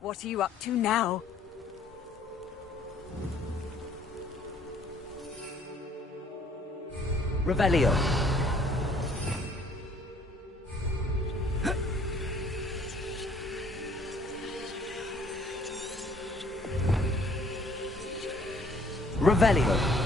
What are you up to now? Revelio. Revelio.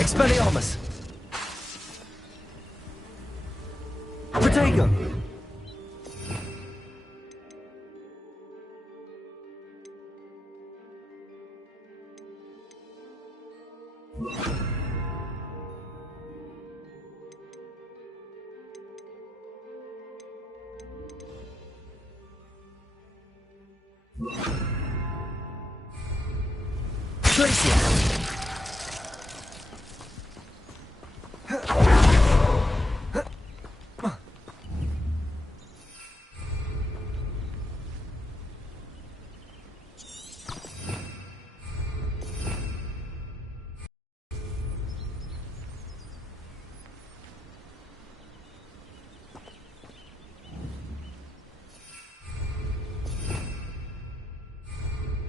Expelliarmus! Protego! Tracia!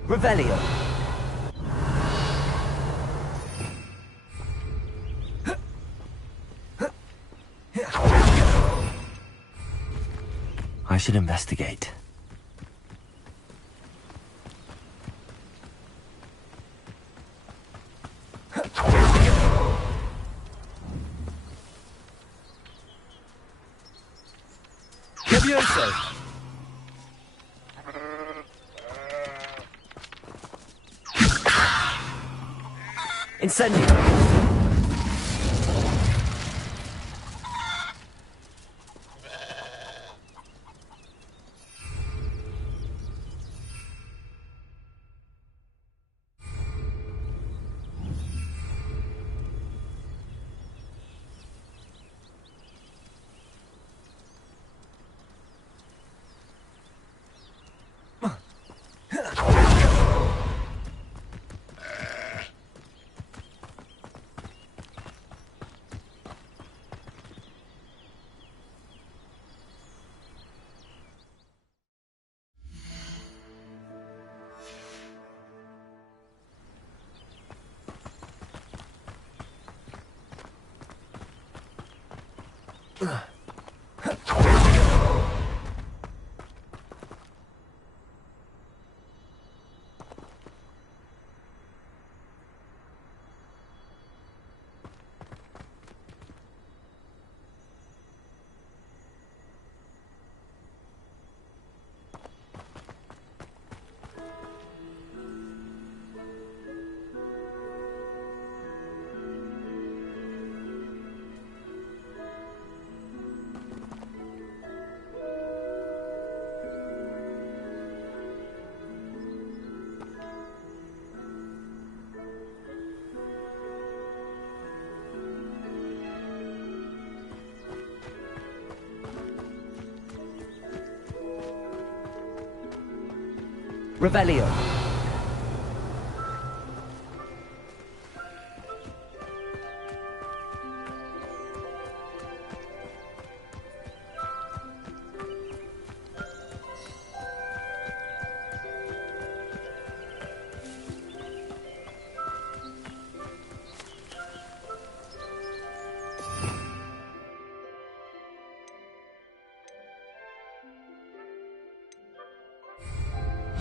Revelio. I should investigate. Levioso! Incendio! Revelio.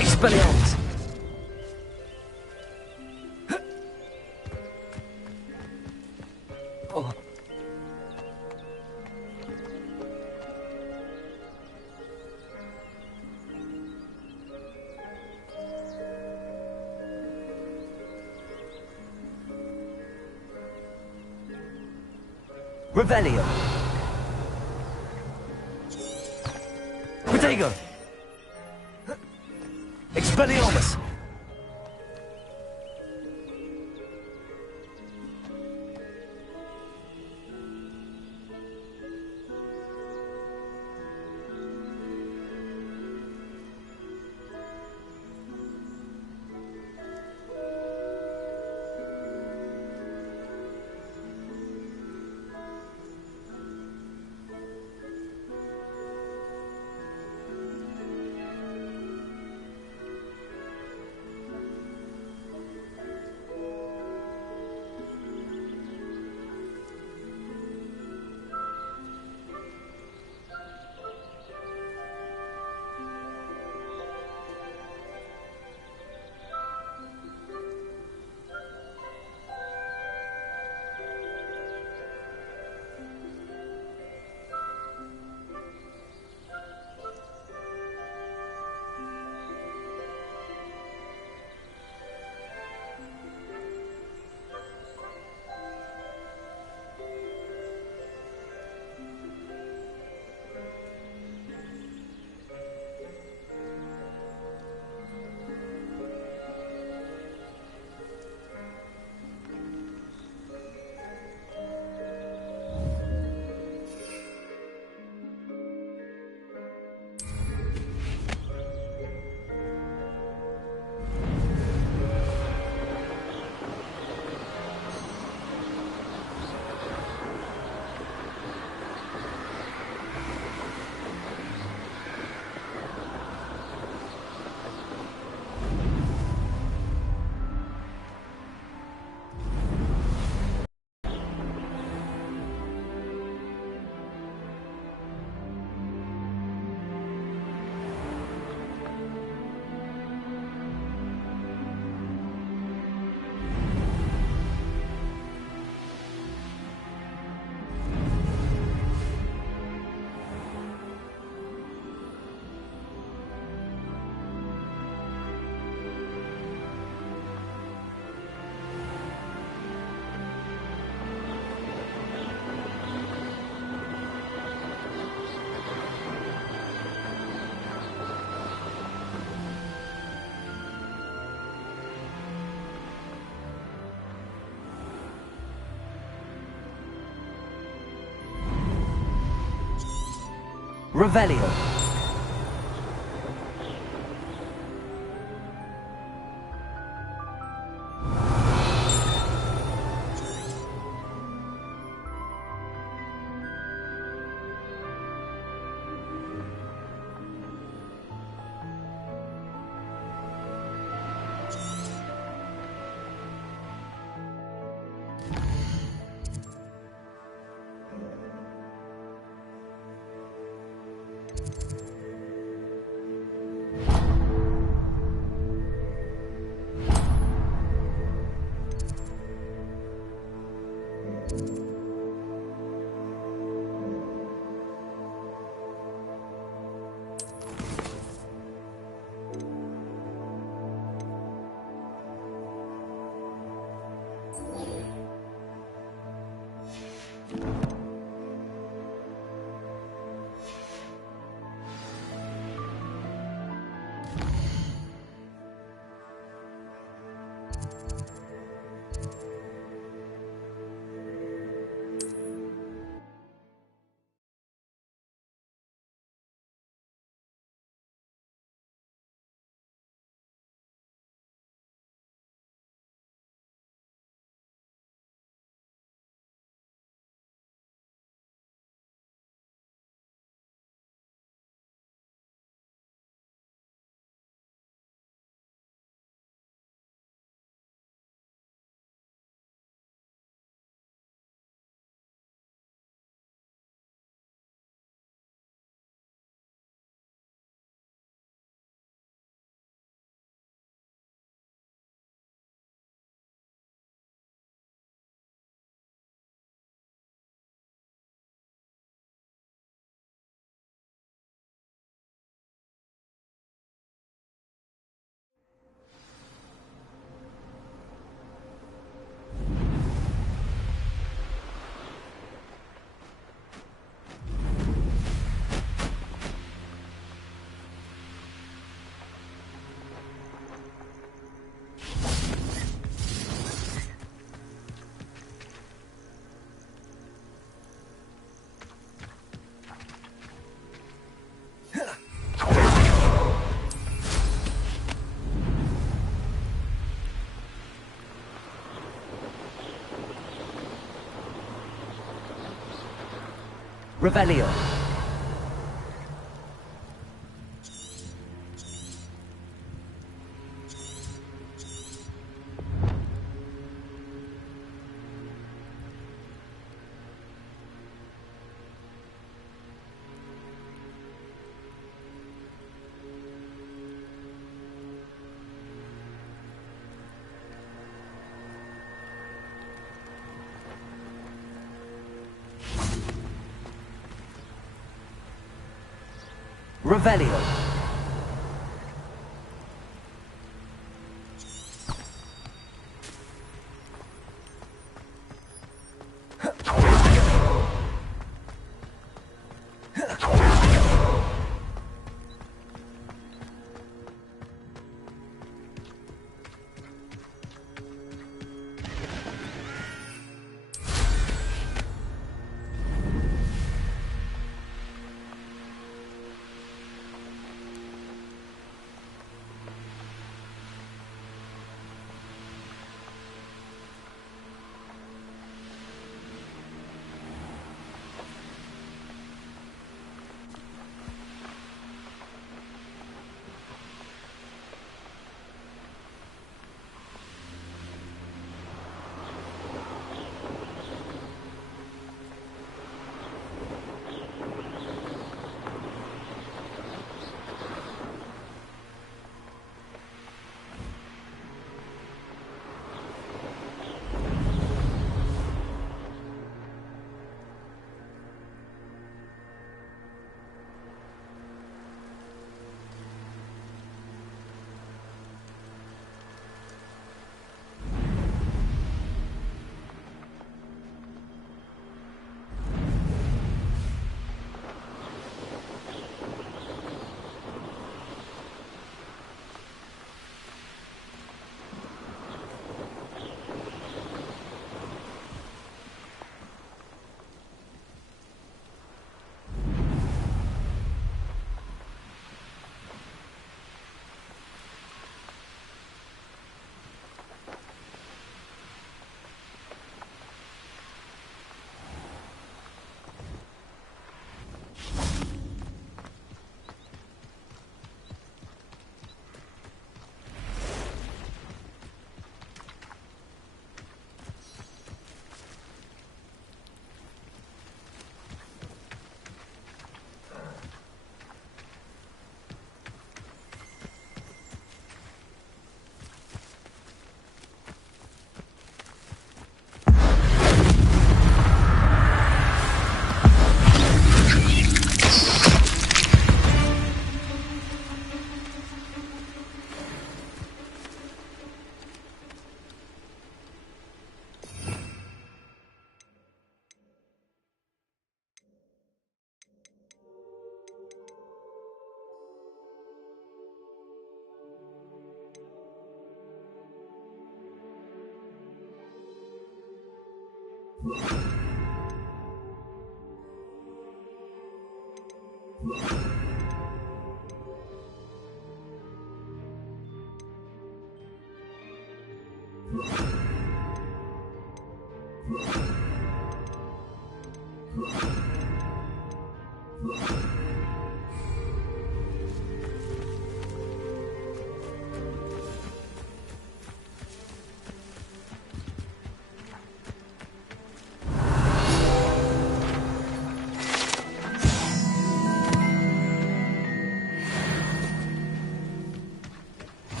Expelliarmus! Oh. Revelio! Protego! Expelliarmus! Revelio. Revelio. Revelio.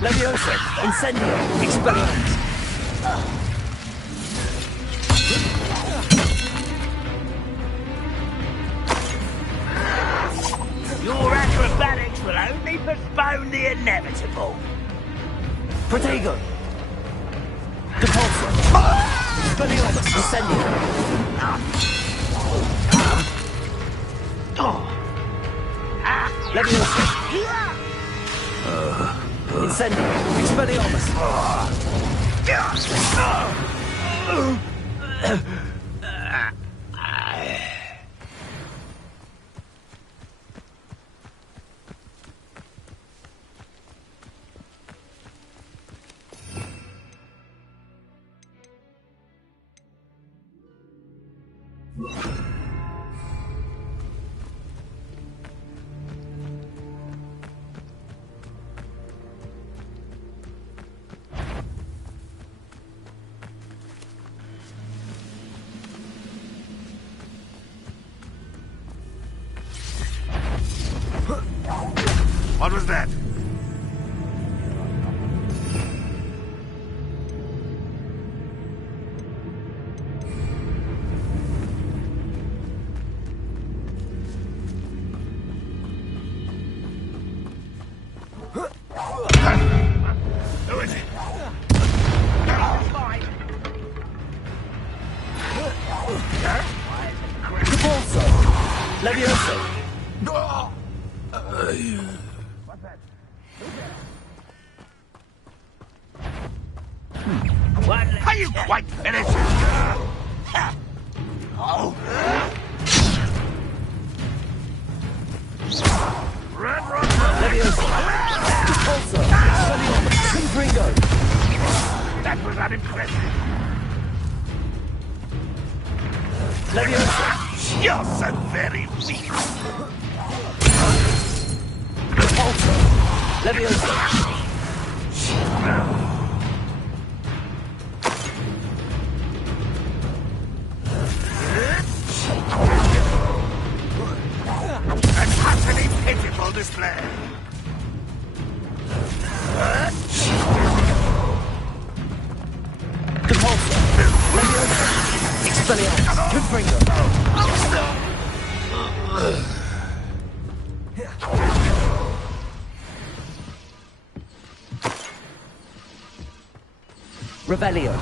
Leviosa, Incendio, Expelliarmus. Your acrobatics will only postpone the inevitable. Protego. Depulso. Expelliarmus, Incendio. Leviosa. Incendio, Expelliarmus. What was that? Who is it? Depulso. Leviosa. Are you quite finished? Oh. Run, run, run! Leviosa. Depulso. Expelliarmus. Confringo. That was unimpressive. Leviosa. You're so very weak. Depulso. Leviosa. An utterly pitiful display. Depulso. Leviosa. Expelliarmus. Confringo. Revelio.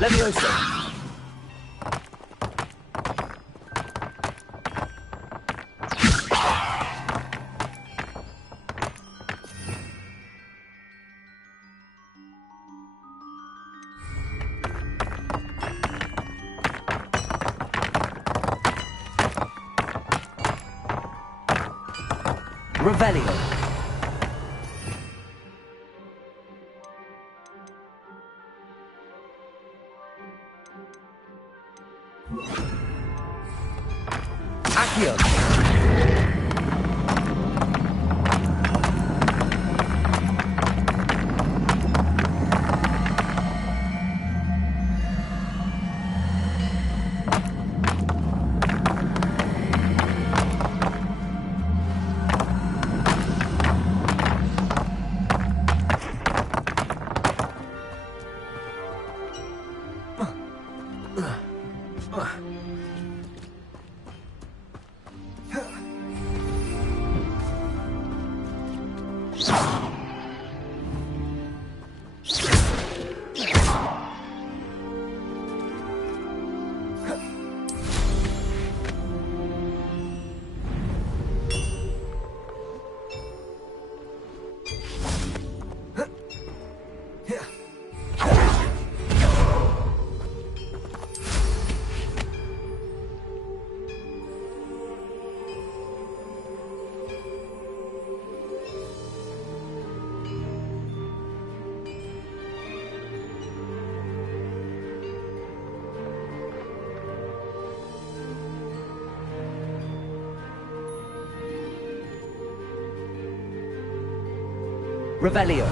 Leviosa. Revelio. Accio. Revelio.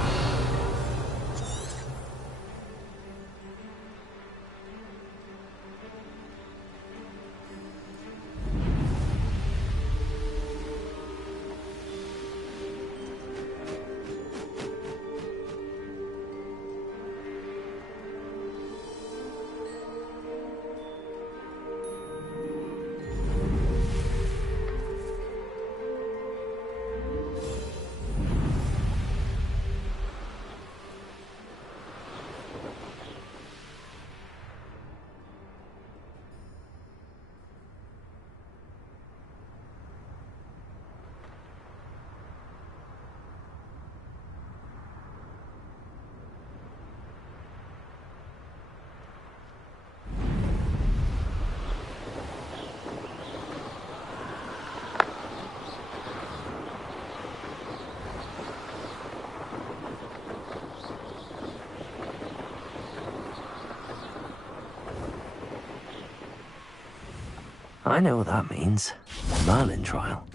I know what that means. Merlin trial.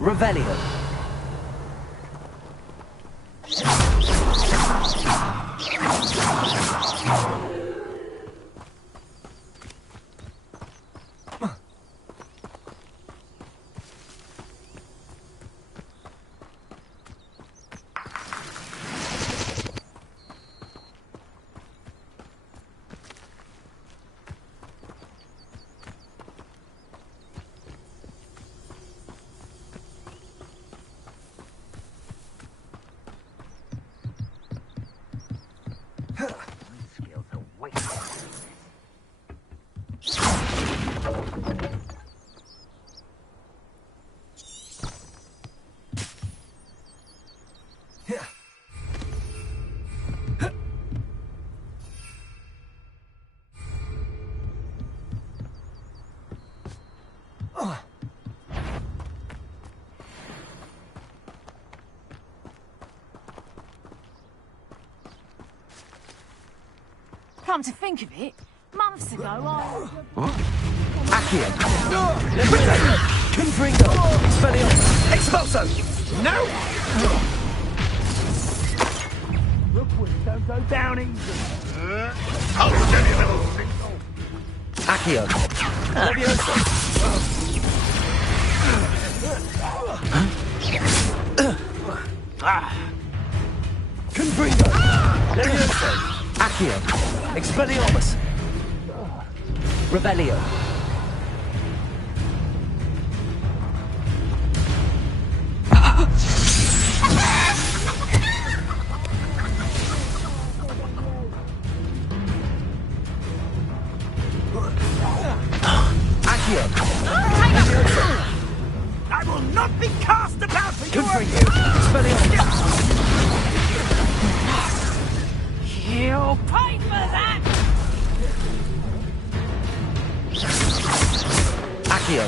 Revelio. Come to think of it, months ago I... Accio. Confringo. Expellion. Expulso. No! Don't go down easy. I'll send you a little signal. Accio. Levioso. Confringo. Levioso. Accio. Expelliarmus. Revelio. Accio. I will not be cast about for your... Confringo. Expelliarmus. You'll pay for that! Accio.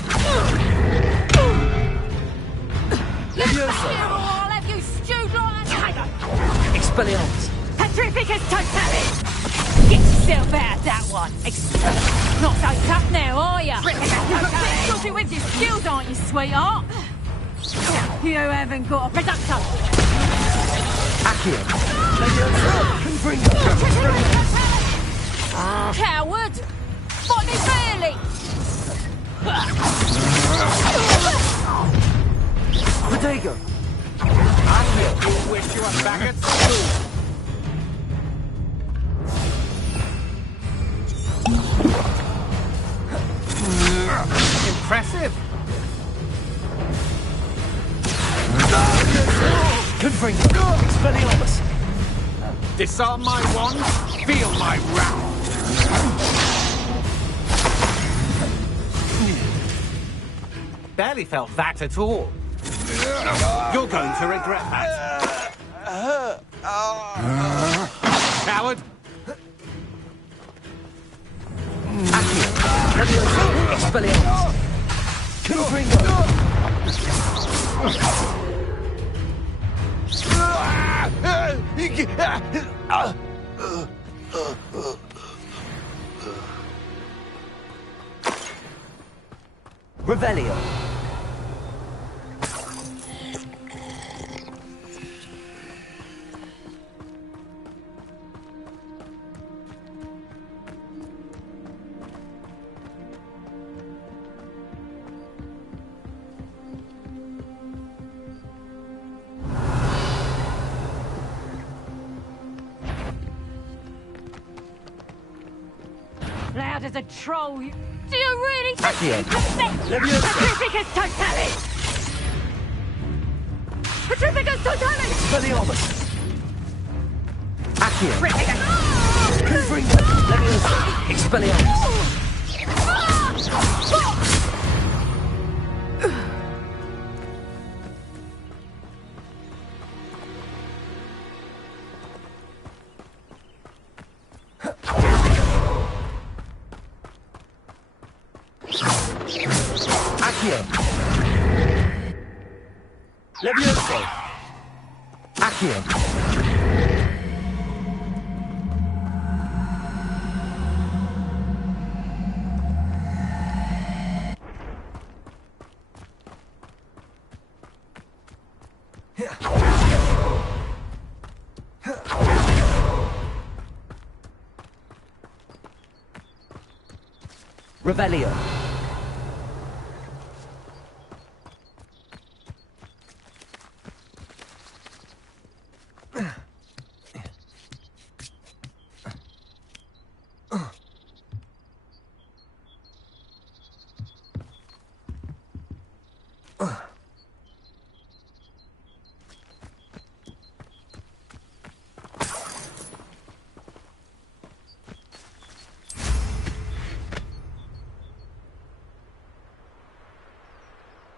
Leviosa. I'll have you stewed like a tiger! Expelliarmus. Petrificus totalis! Get yourself out that one! Not so tough now, are you? You're busy with your skills, aren't you, sweetheart? You haven't got a production! Accio. Leviosa. Confringo. Coward! Fight me fairly! Protego. Accio. You wish you were back at school. Impressive. Confringo. Expelliarmus. Disarm my wand, feel my round. Barely felt that at all. You're going to regret that. Coward! Accio. Leviosa. Expelliarmus. Confringo. Revelio. Loud as a troll, you... Do you really think Accio. you can set Leviosa. Petrificus totalis? Petrificus totalis! Expelliarmus. Accio. Petrificus! Confringo. Leviosa. Expelliarmus. Accio. Leviosa. Accio. Revelio.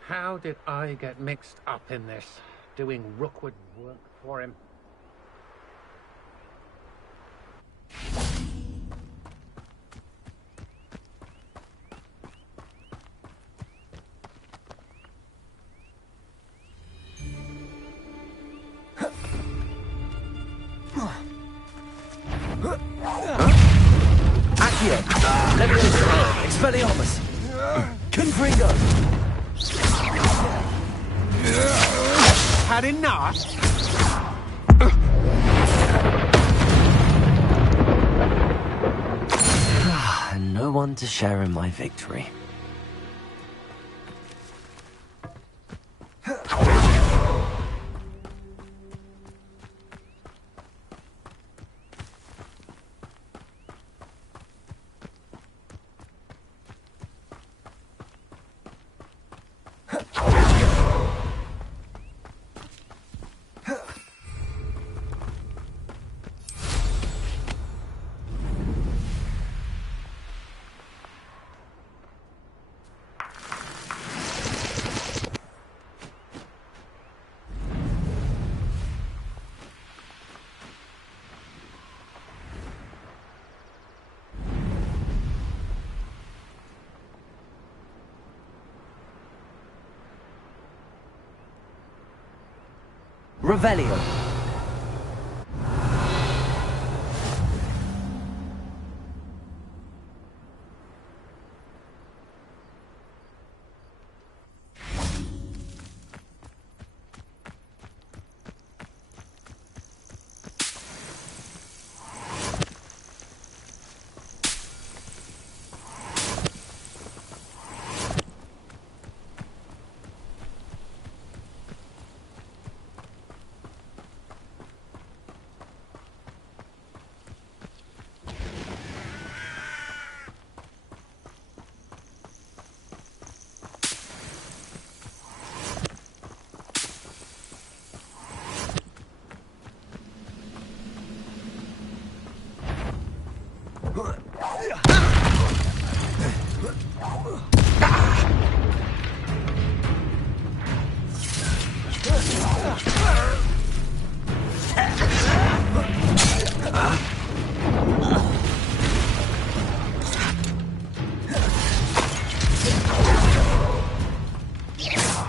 How did I get mixed up in this, doing Rookwood work for him? Accio. Leviosa. Expelliarmus. Confringo. Had enough? And no one to share in my victory. Revelio.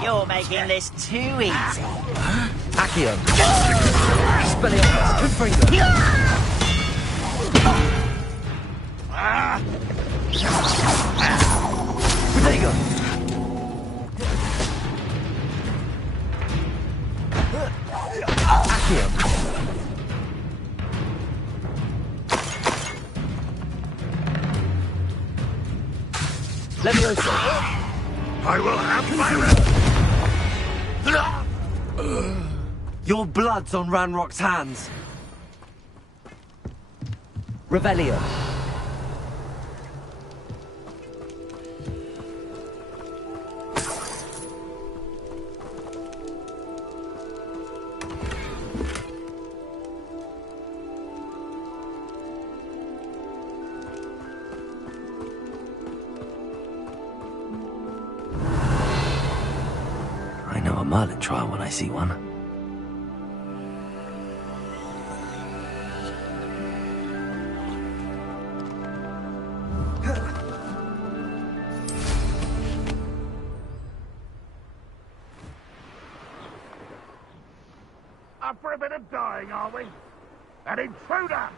You're making this too easy. Accio. Spelliarmus. Confringo. Protego. Accio. Levioso. I will have my Your blood's on Ranrock's hands. Revelio. I know a Merlin trial when I see one. Up for a bit of dying, are we? An intruder!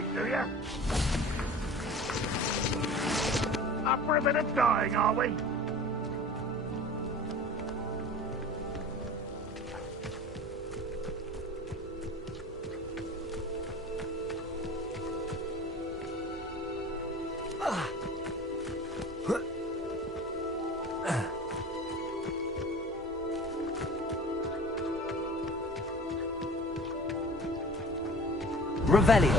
worried, do you? Up for a bit of dying, are we? Revelio.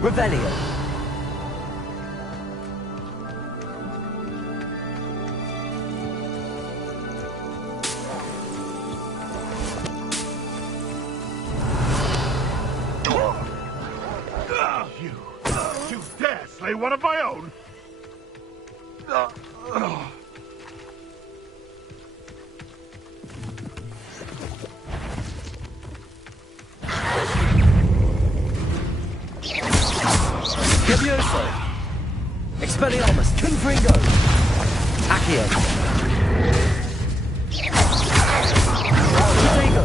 Revelio. You dare slay one of my own? Levioso. Expelliarmus. Confringo. Accio. Protego.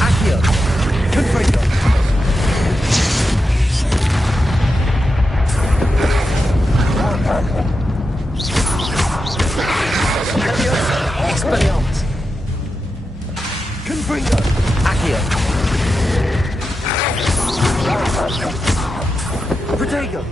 Accio. Confringo. Levioso. Expelliarmus. Confringo. Accio. Protego.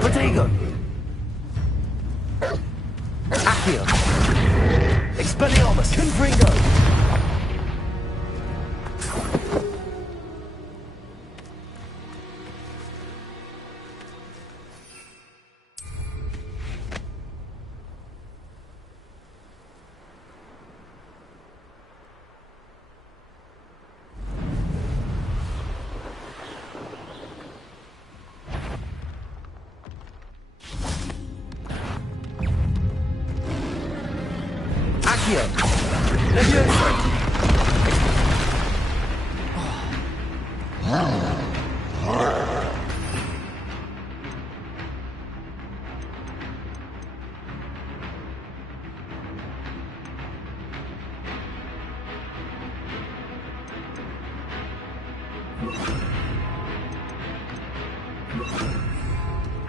Protego. Accio. Expelliarmus. Confringo. Accio. Levioso.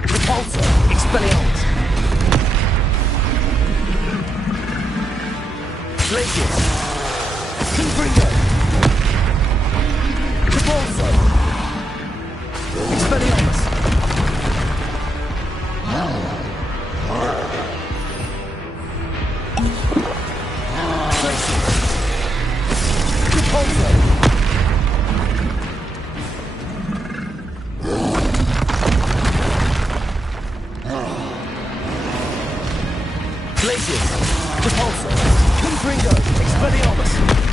Repulsor. Expelliarmus. Glacius. Confringo. Glacius. Depulso. Confringo. Expelliarmus.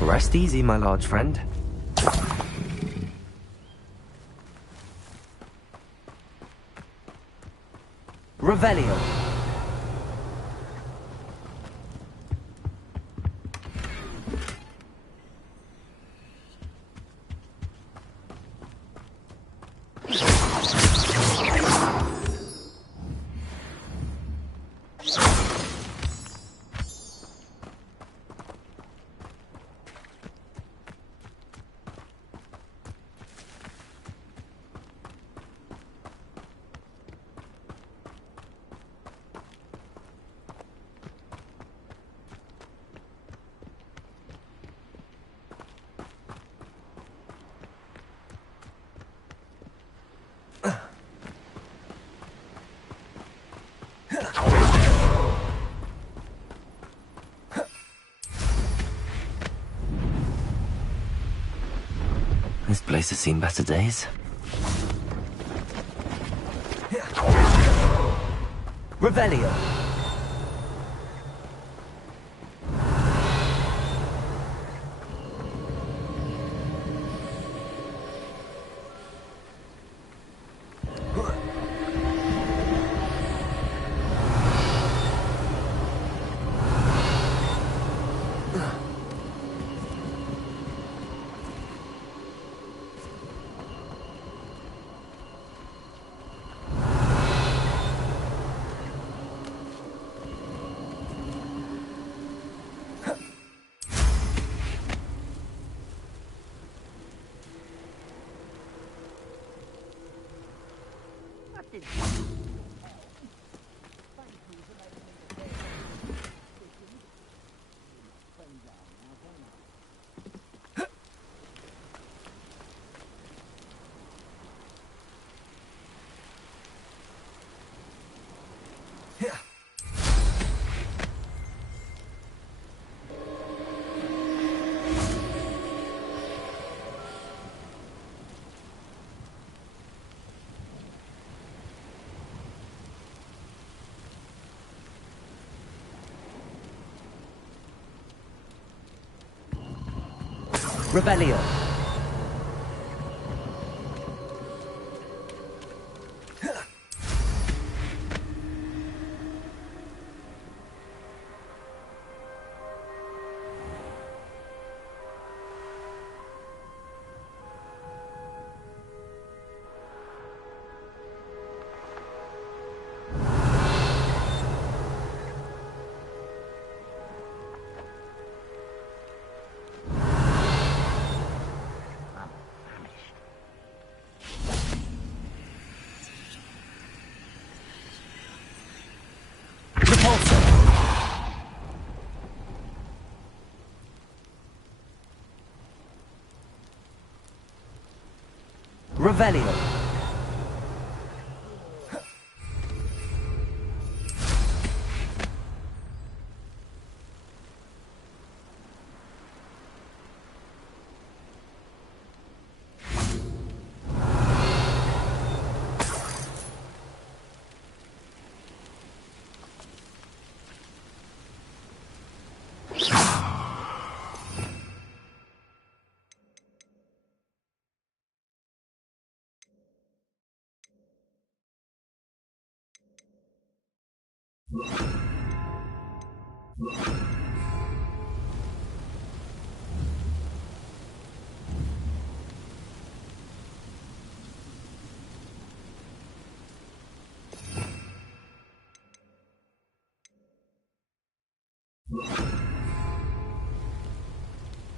Rest easy, my large friend. Revelio. This place has seen better days. Revelio. Revelio. Revelio.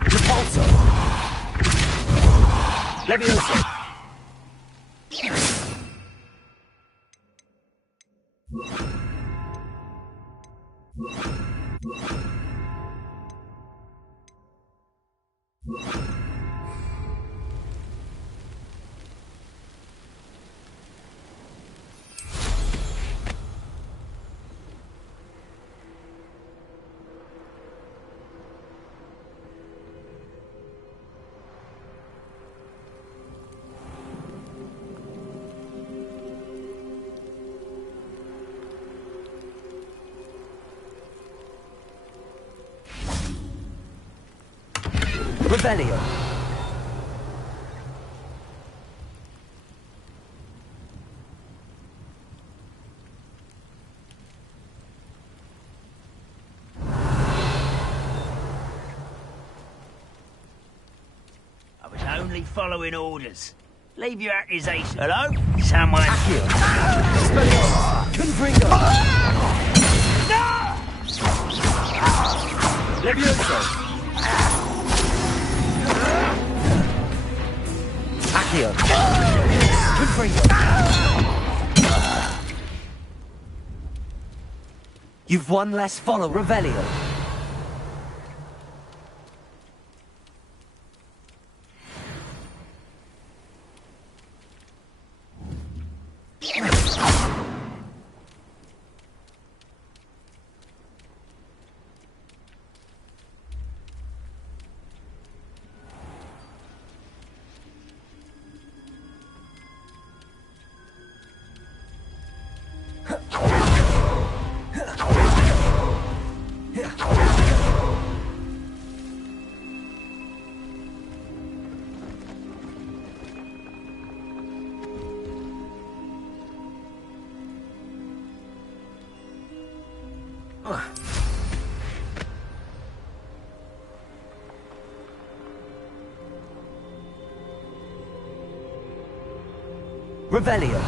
Repulso. Levioso. Revelio. I was only following orders. Leave your accusation. Hello? Someone... Accio. Expelliarmus. Confringo. Levioso. Accio. Confringo. You've one less follow, Revelio. Revelio.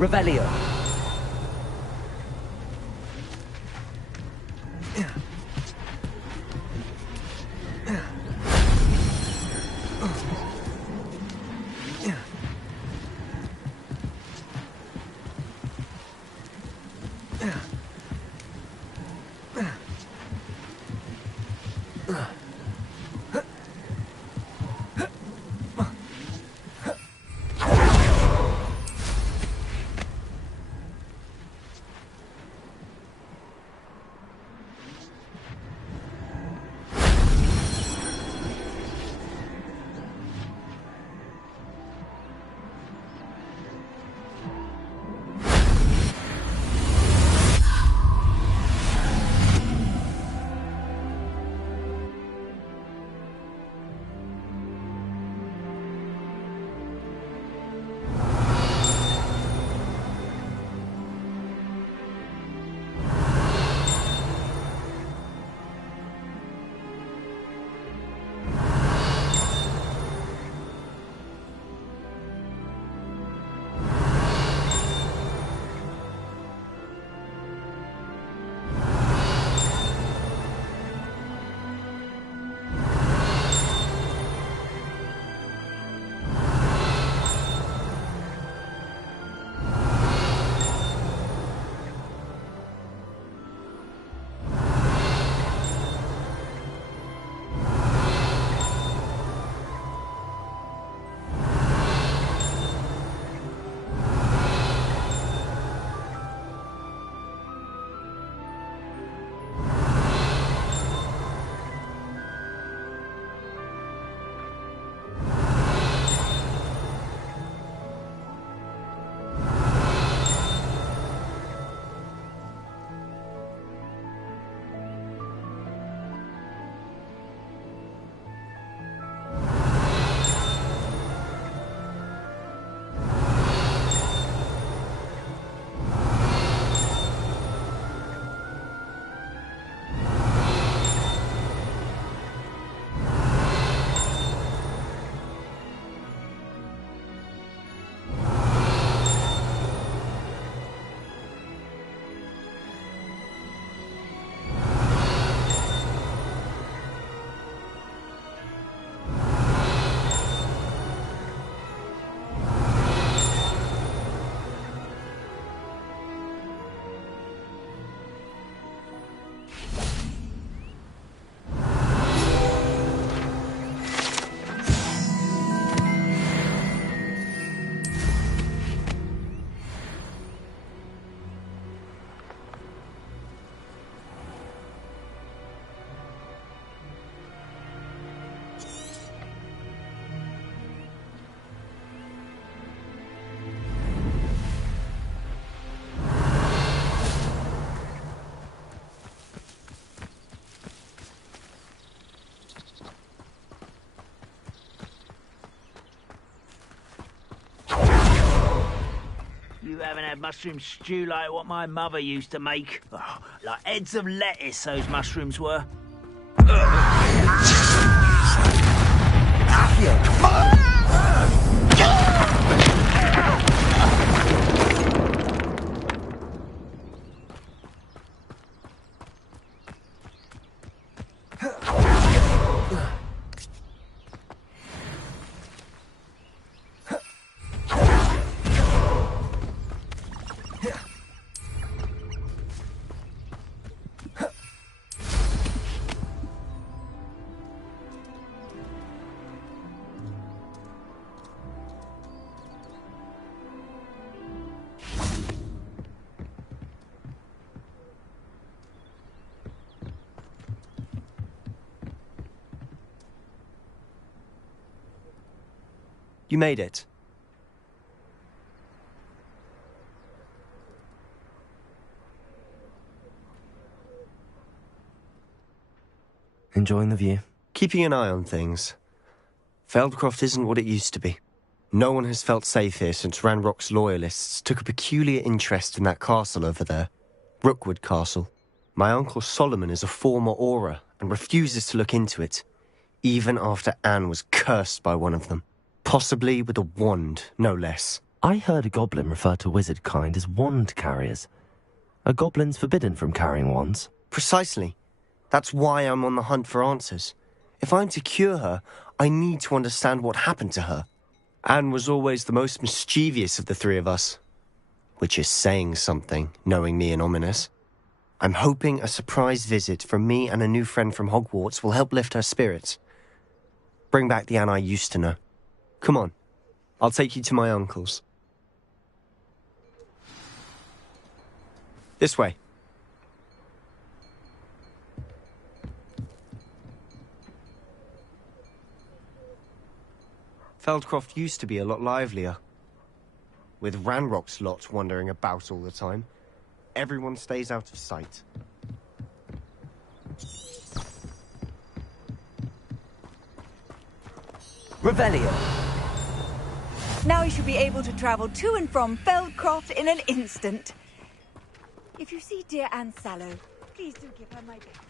Revelio. have mushroom stew like what my mother used to make. Oh, like heads of lettuce, those mushrooms were. You made it. Enjoying the view? Keeping an eye on things. Feldcroft isn't what it used to be. No one has felt safe here since Ranrock's loyalists took a peculiar interest in that castle over there. Rookwood Castle. My uncle Solomon is a former Auror and refuses to look into it, even after Anne was cursed by one of them. Possibly with a wand, no less. I heard a goblin refer to wizard kind as wand carriers. Are goblins forbidden from carrying wands? Precisely. That's why I'm on the hunt for answers. If I'm to cure her, I need to understand what happened to her. Anne was always the most mischievous of the three of us. Which is saying something, knowing me and Ominous. I'm hoping a surprise visit from me and a new friend from Hogwarts will help lift her spirits. Bring back the Anne I used to know. Come on, I'll take you to my uncle's. This way. Feldcroft used to be a lot livelier. With Ranrock's lot wandering about all the time, everyone stays out of sight. Revelio. Now you should be able to travel to and from Feldcroft in an instant. If you see dear Anne Sallow, please do give her my best.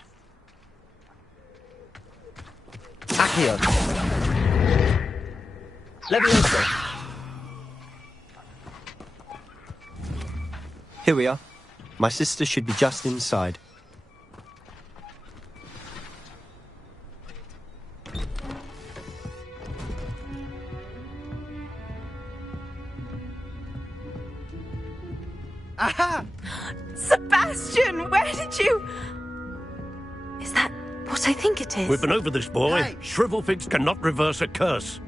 Accio. Levioso. Here we are. My sister should be just inside. Aha! Sebastian, where did you... Is that what I think it is? We've been over this, boy. Hey. Shrivelfigs cannot reverse a curse.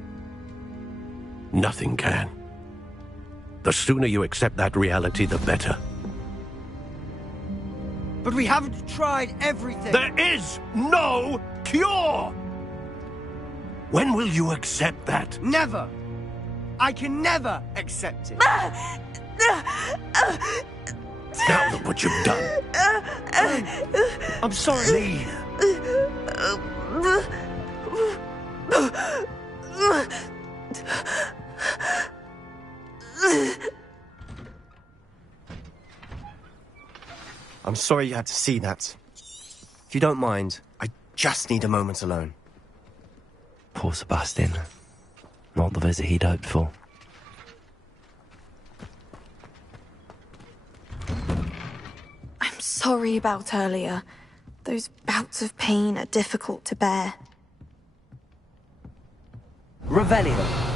Nothing can. The sooner you accept that reality, the better. But we haven't tried everything. There is no cure! When will you accept that? Never. I can never accept it. Now look what you've done. I'm sorry. Leave. I'm sorry you had to see that. If you don't mind, I just need a moment alone. Poor Sebastian. Not the visit he'd hoped for. I'm sorry about earlier. Those bouts of pain are difficult to bear. Revelio.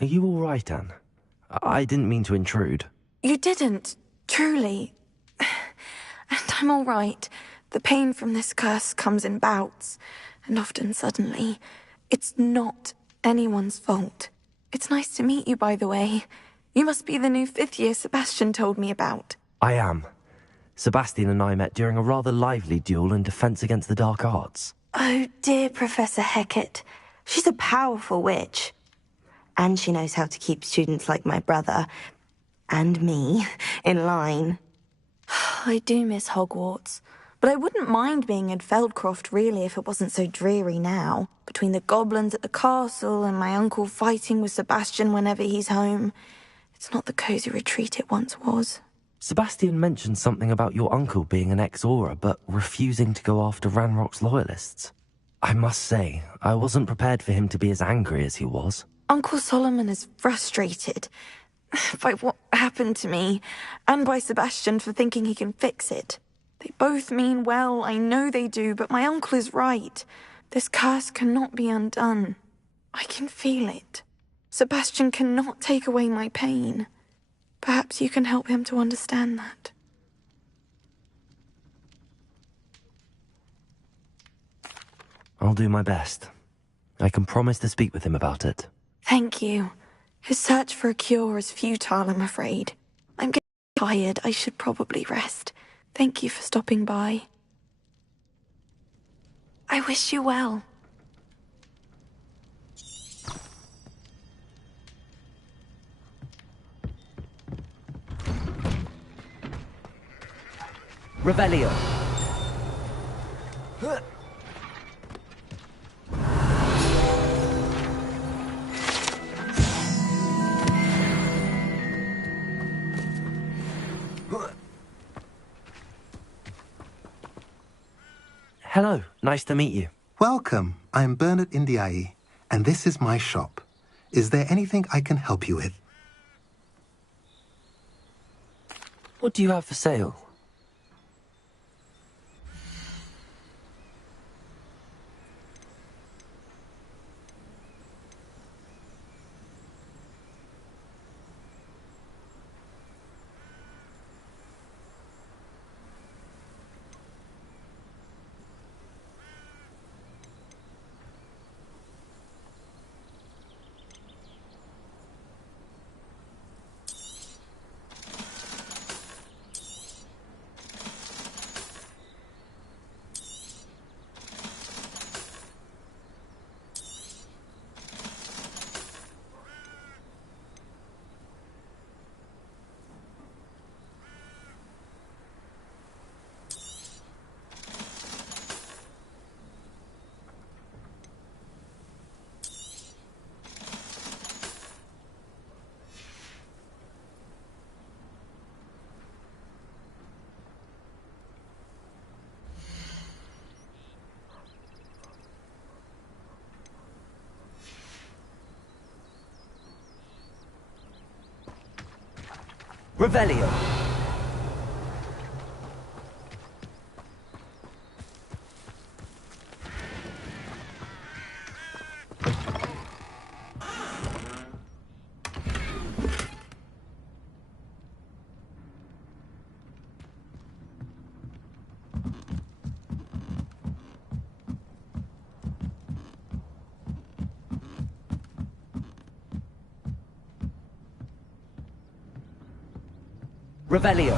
Are you all right, Anne? I didn't mean to intrude. You didn't, truly. And I'm all right. The pain from this curse comes in bouts, and often suddenly. It's not anyone's fault. It's nice to meet you, by the way. You must be the new 5th year Sebastian told me about. I am. Sebastian and I met during a rather lively duel in Defense Against the Dark Arts. Oh, dear Professor Hecat. She's a powerful witch. And she knows how to keep students like my brother, and me, in line. I do miss Hogwarts, but I wouldn't mind being in Feldcroft, really, if it wasn't so dreary now. Between the goblins at the castle and my uncle fighting with Sebastian whenever he's home. It's not the cosy retreat it once was. Sebastian mentioned something about your uncle being an ex-Auror, but refusing to go after Ranrock's loyalists. I must say, I wasn't prepared for him to be as angry as he was. Uncle Solomon is frustrated by what happened to me, and by Sebastian for thinking he can fix it. They both mean well, I know they do, but my uncle is right. This curse cannot be undone. I can feel it. Sebastian cannot take away my pain. Perhaps you can help him to understand that. I'll do my best. I can promise to speak with him about it. Thank you. His search for a cure is futile, I'm afraid. I'm getting tired. I should probably rest. Thank you for stopping by. I wish you well. Revelio. Hello, nice to meet you. Welcome. I'm Bernard Indiai, and this is my shop. Is there anything I can help you with? What do you have for sale? Revelio. Revelio.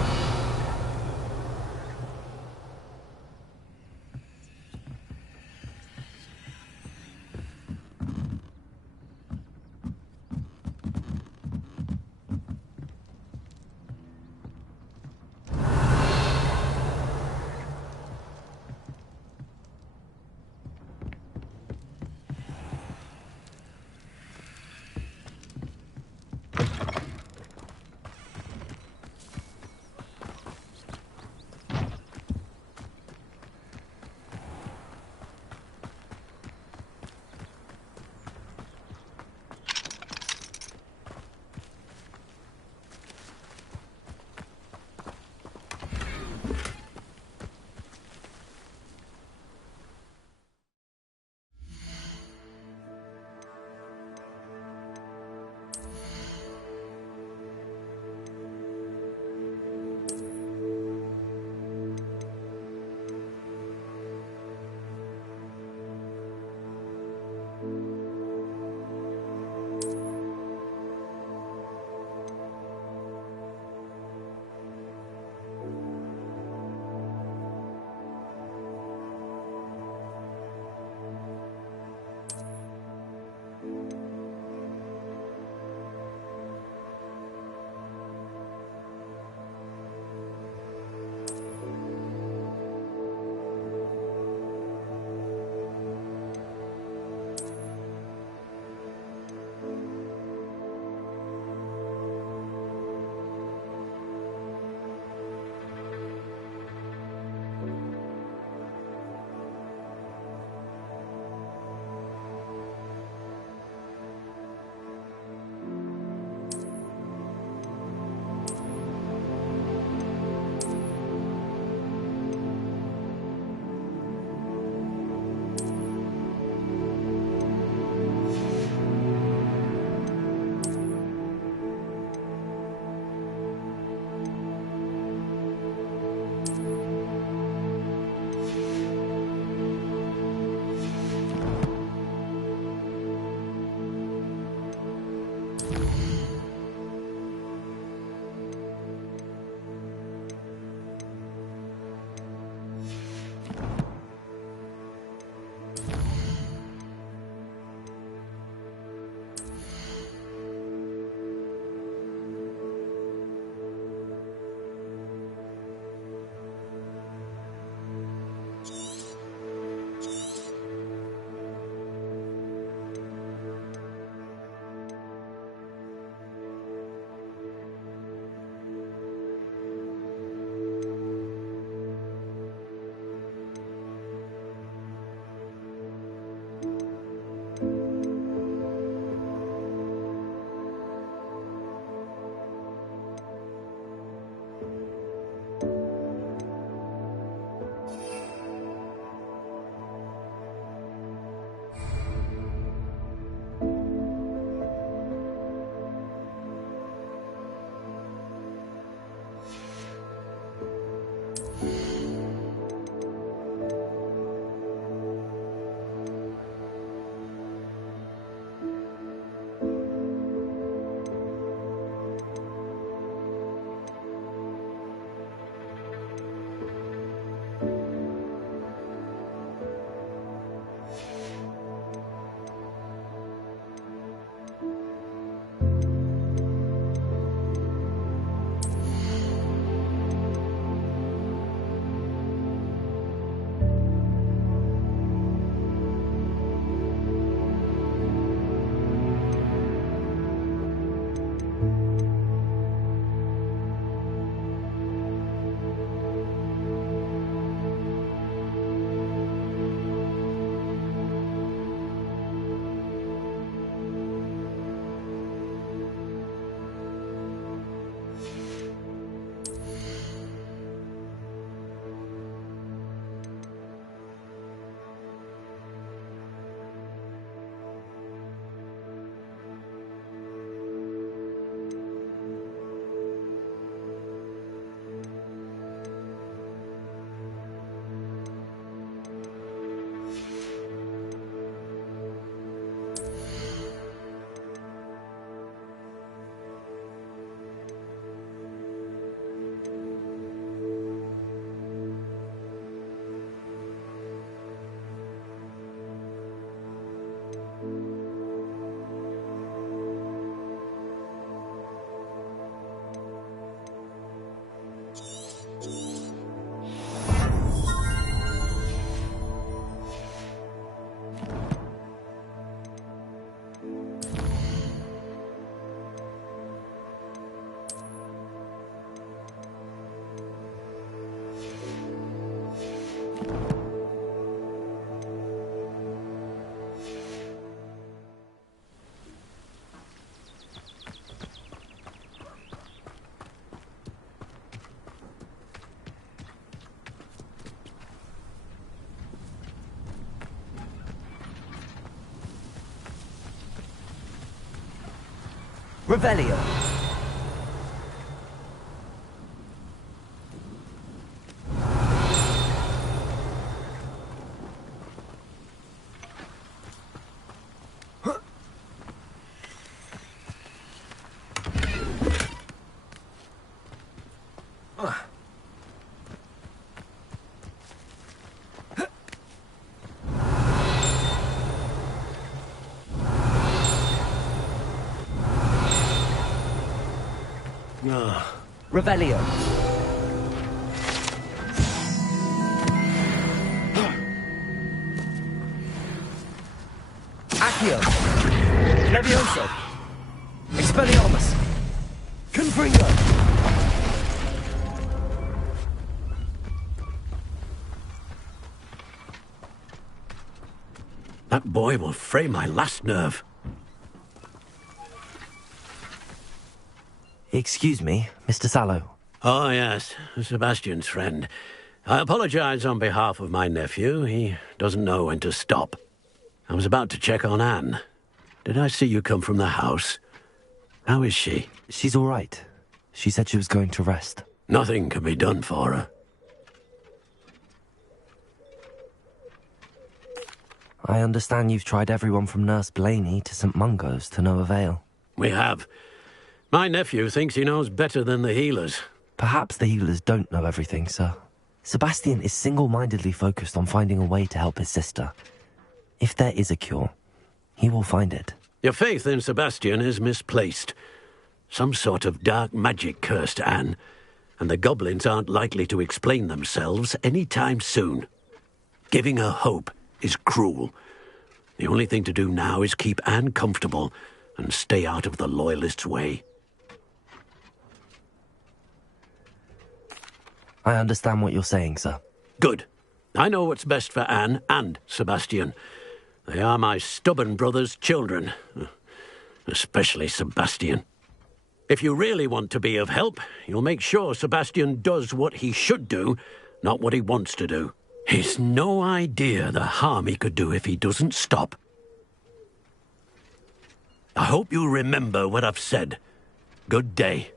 Revelio. Revelio. Accio. Levioso. Expelliarmus. Confringo. That boy will fray my last nerve. Excuse me, Mr. Sallow. Oh, yes, Sebastian's friend. I apologize on behalf of my nephew. He doesn't know when to stop. I was about to check on Anne. Did I see you come from the house? How is she? She's all right. She said she was going to rest. Nothing can be done for her. I understand you've tried everyone from Nurse Blaney to St. Mungo's to no avail. We have. My nephew thinks he knows better than the healers. Perhaps the healers don't know everything, sir. Sebastian is single-mindedly focused on finding a way to help his sister. If there is a cure, he will find it. Your faith in Sebastian is misplaced. Some sort of dark magic cursed Anne, and the goblins aren't likely to explain themselves any time soon. Giving her hope is cruel. The only thing to do now is keep Anne comfortable and stay out of the Loyalists' way. I understand what you're saying, sir. Good. I know what's best for Anne and Sebastian. They are my stubborn brother's children. Especially Sebastian. If you really want to be of help, you'll make sure Sebastian does what he should do, not what he wants to do. He's no idea the harm he could do if he doesn't stop. I hope you remember what I've said. Good day.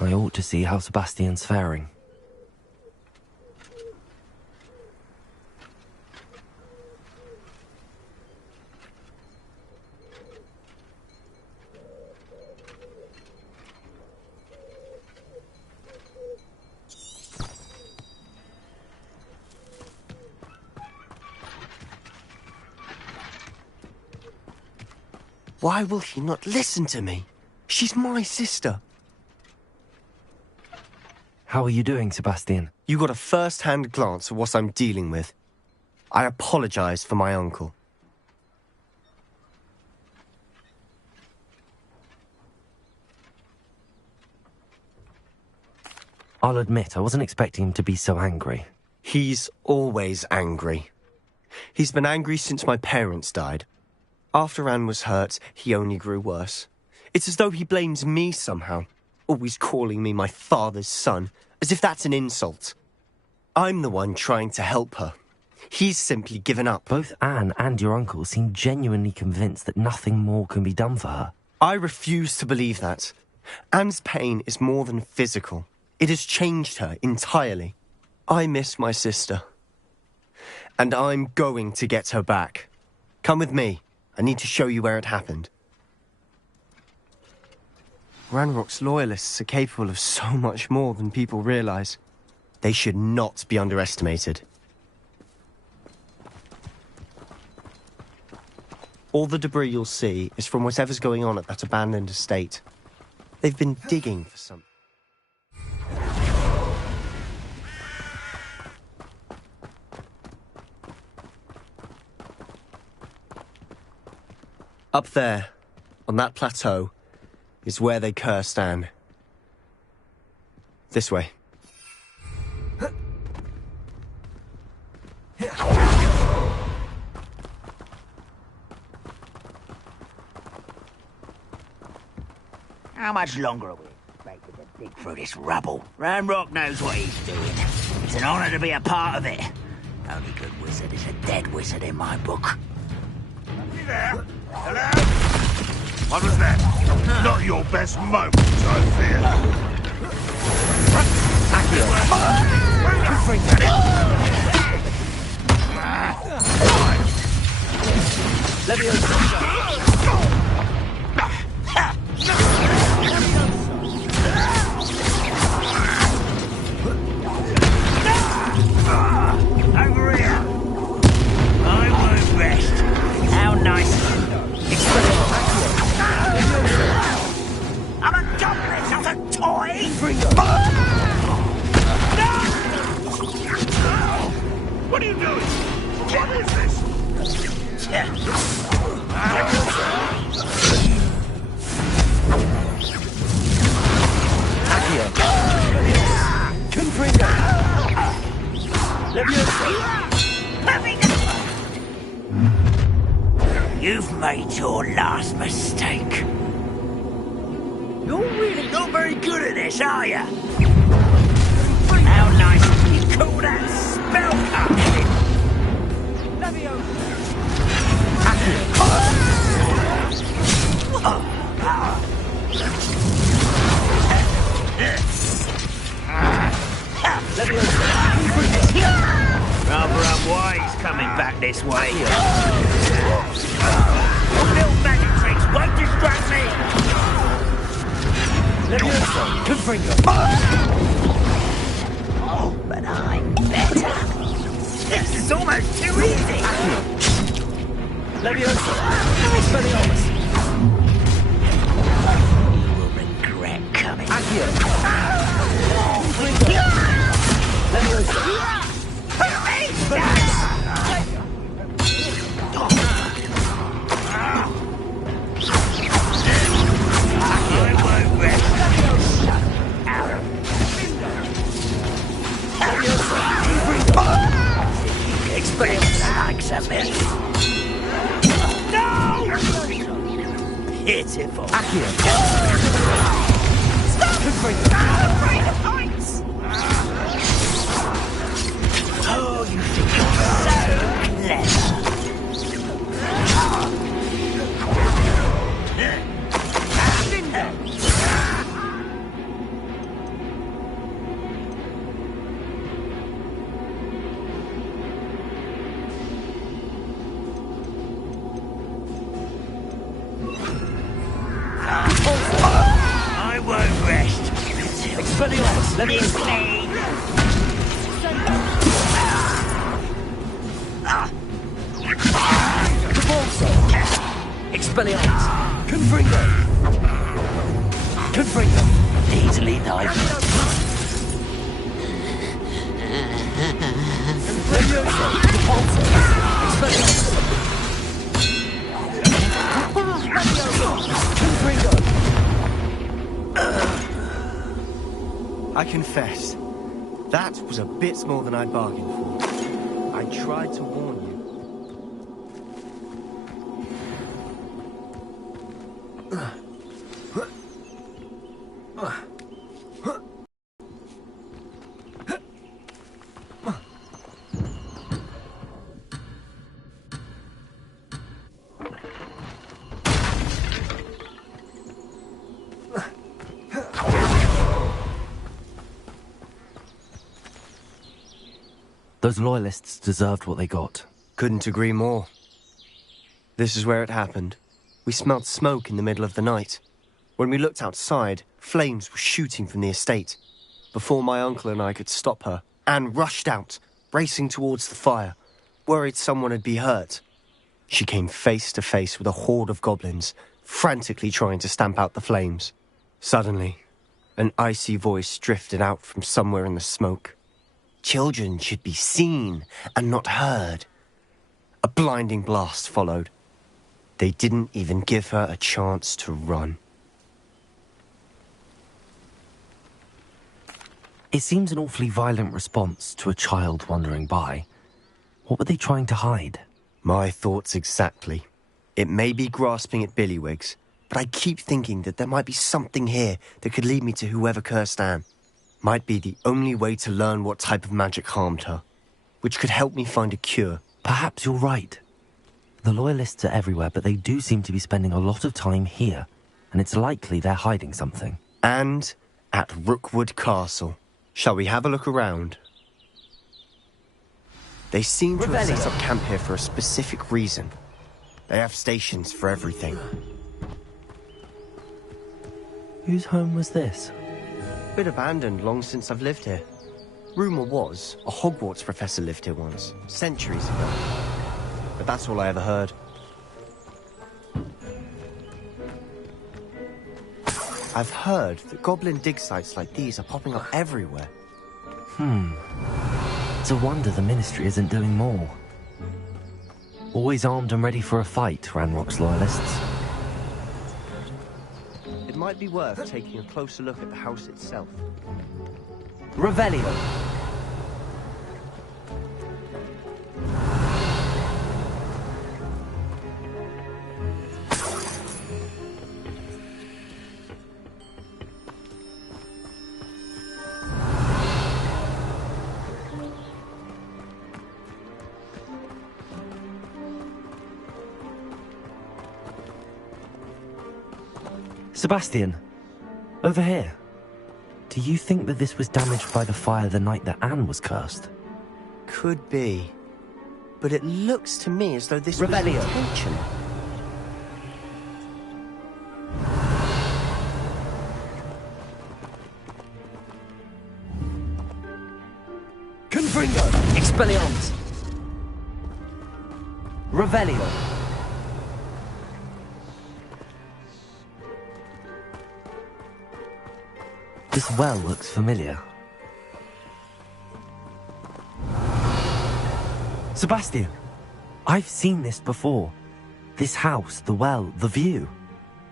I ought to see how Sebastian's faring. Why will he not listen to me? She's my sister. How are you doing, Sebastian? You got a first-hand glance at what I'm dealing with. I apologize for my uncle. I'll admit, I wasn't expecting him to be so angry. He's always angry. He's been angry since my parents died. After Anne was hurt, he only grew worse. It's as though he blames me somehow, always calling me my father's son, as if that's an insult. I'm the one trying to help her. He's simply given up. Both Anne and your uncle seem genuinely convinced that nothing more can be done for her. I refuse to believe that. Anne's pain is more than physical. It has changed her entirely. I miss my sister. And I'm going to get her back. Come with me. I need to show you where it happened. Ranrock's loyalists are capable of so much more than people realize. They should not be underestimated. All the debris you'll see is from whatever's going on at that abandoned estate. They've been digging for something. Up there, on that plateau, is where they cursed Anne. This way. How much longer are we expected to dig through this rubble? Ranrock knows what he's doing. It's an honor to be a part of it. Only good wizard is a dead wizard in my book. You there? Hello? What was that? Not your best moment, I fear. Over here. I won't rest. How nice. I'm a goblet, not a toy! What are you doing? What is this? You've made your last mistake. You're really not very good at this, are you? How nice can you call that spell casting? Rather unwise coming back this way. Little magic tricks won't distract me. Oh, but I'm better. This is almost too easy. You will regret coming. Experience the likes of me. No! Pitiful. Stop! I'm afraid of heights! Oh, you think you're so clever. I won't rest. Expelliarmus, let me explain. Expelliarmus. Confringo. Easily thy I confess, that was a bit more than I bargained for. I tried to warn you. Those loyalists deserved what they got. Couldn't agree more. This is where it happened. We smelled smoke in the middle of the night. When we looked outside, flames were shooting from the estate. Before my uncle and I could stop her, Anne rushed out, racing towards the fire, worried someone had been hurt. She came face to face with a horde of goblins, frantically trying to stamp out the flames. Suddenly, an icy voice drifted out from somewhere in the smoke. Children should be seen and not heard. A blinding blast followed. They didn't even give her a chance to run. It seems an awfully violent response to a child wandering by. What were they trying to hide? My thoughts exactly. It may be grasping at Billywigs, but I keep thinking that there might be something here that could lead me to whoever cursed Anne. Might be the only way to learn what type of magic harmed her, which could help me find a cure. Perhaps you're right. The Loyalists are everywhere, but they do seem to be spending a lot of time here, and it's likely they're hiding something. And at Rookwood Castle. Shall we have a look around? They seem to have set up camp here for a specific reason. They have stations for everything. Whose home was this? Been abandoned long since I've lived here. Rumour was a Hogwarts professor lived here once, centuries ago. But that's all I ever heard. I've heard that goblin dig sites like these are popping up everywhere. It's a wonder the Ministry isn't doing more. Always armed and ready for a fight, Ranrock's Loyalists. It might be worth taking a closer look at the house itself. Revelio! Sebastian, over here. Do you think that this was damaged by the fire the night that Anne was cursed? Could be. But it looks to me as though this Revelio. was intention. Confringo! Expelliarmus! Revelio! This well looks familiar. Sebastian, I've seen this before. This house, the well, the view.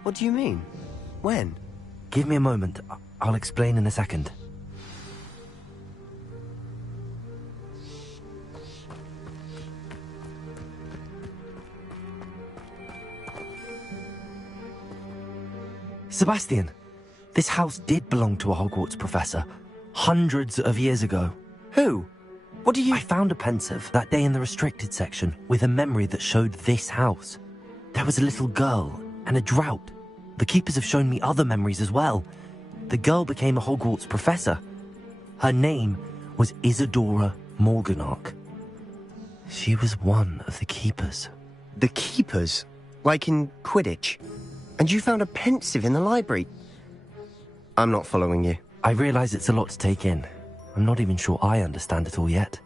What do you mean? When? Give me a moment. I'll explain in a second. Sebastian, this house did belong to a Hogwarts professor, hundreds of years ago. Who? What do you... I found a pensive that day in the restricted section with a memory that showed this house. There was a little girl and a drought. The keepers have shown me other memories as well. The girl became a Hogwarts professor. Her name was Isadora Morganach. She was one of the keepers. The keepers? Like in Quidditch? And you found a pensive in the library? I'm not following you. I realize it's a lot to take in. I'm not even sure I understand it all yet.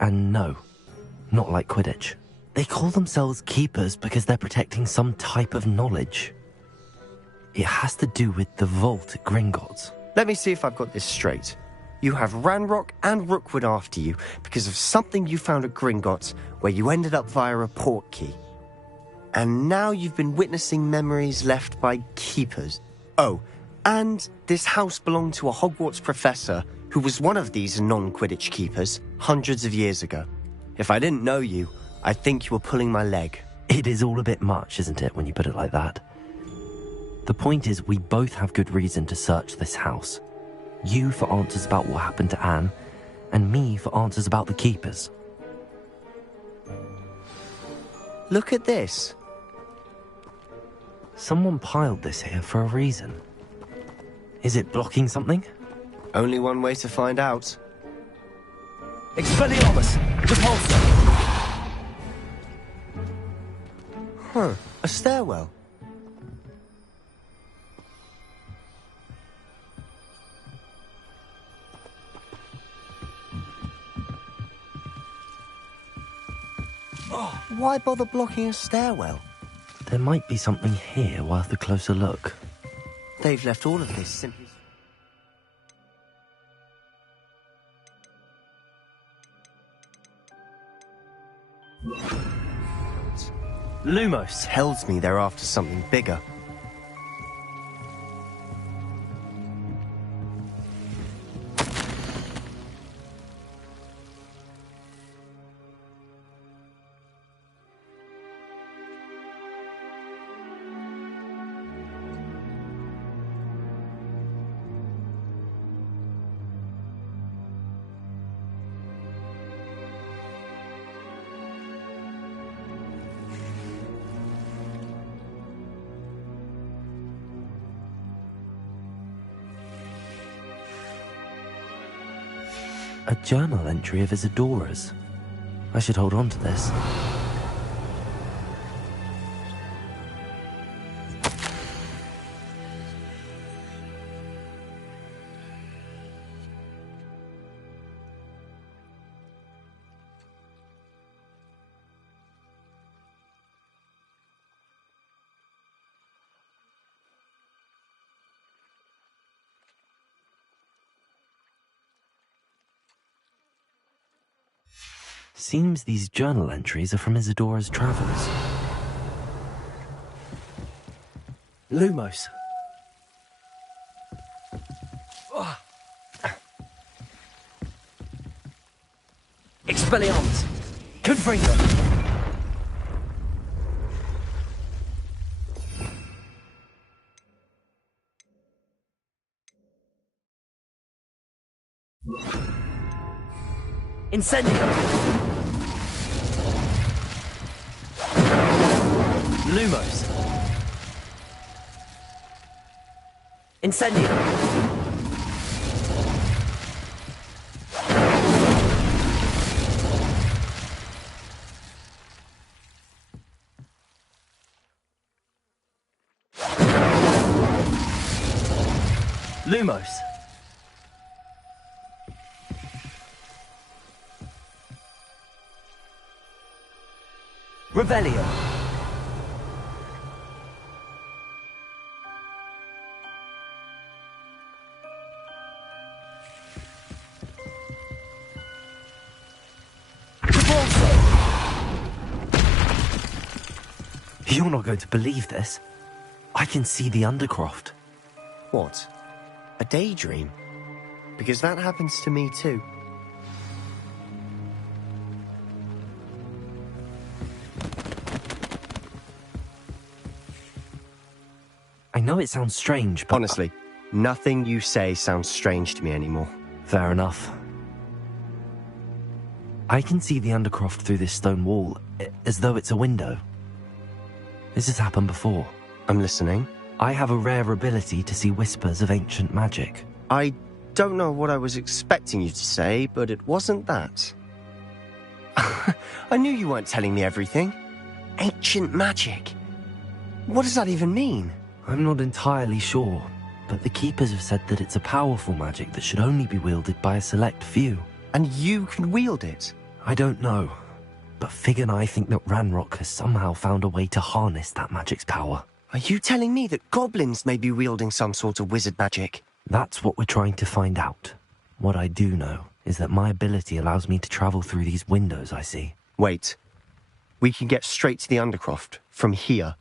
And no, not like Quidditch. They call themselves keepers because they're protecting some type of knowledge. It has to do with the vault at Gringotts. Let me see if I've got this straight. You have Ranrock and Rookwood after you because of something you found at Gringotts where you ended up via a port key. And now you've been witnessing memories left by keepers. Oh, and this house belonged to a Hogwarts professor who was one of these non-Quidditch keepers hundreds of years ago. If I didn't know you, I think you were pulling my leg. It is all a bit much, isn't it, when you put it like that? The point is, we both have good reason to search this house. You for answers about what happened to Anne, and me for answers about the keepers. Look at this. Someone piled this here for a reason. Is it blocking something? Only one way to find out. Expelliarmus! Repulsor! Huh, a stairwell. Why bother blocking a stairwell? There might be something here worth a closer look. They've left all of this simply... Lumos! Tells me they're after something bigger. A journal entry of Isadora's. I should hold on to this. Seems these journal entries are from Isadora's travels. Lumos. Expelliarmus. Confringo. Incendio. Lumos. Incendio. Lumos. Revelio. You're not going to believe this. I can see the Undercroft. What? A daydream? Because that happens to me too. I know it sounds strange, but... Honestly, nothing you say sounds strange to me anymore. Fair enough. I can see the Undercroft through this stone wall, as though it's a window. This has happened before. I'm listening. I have a rare ability to see whispers of ancient magic. I don't know what I was expecting you to say, but it wasn't that. I knew you weren't telling me everything. Ancient magic. What does that even mean? I'm not entirely sure, but the Keepers have said that it's a powerful magic that should only be wielded by a select few. And you can wield it? I don't know, but Fig and I think that Ranrock has somehow found a way to harness that magic's power. Are you telling me that goblins may be wielding some sort of wizard magic? That's what we're trying to find out. What I do know is that my ability allows me to travel through these windows I see. Wait. We can get straight to the Undercroft from here.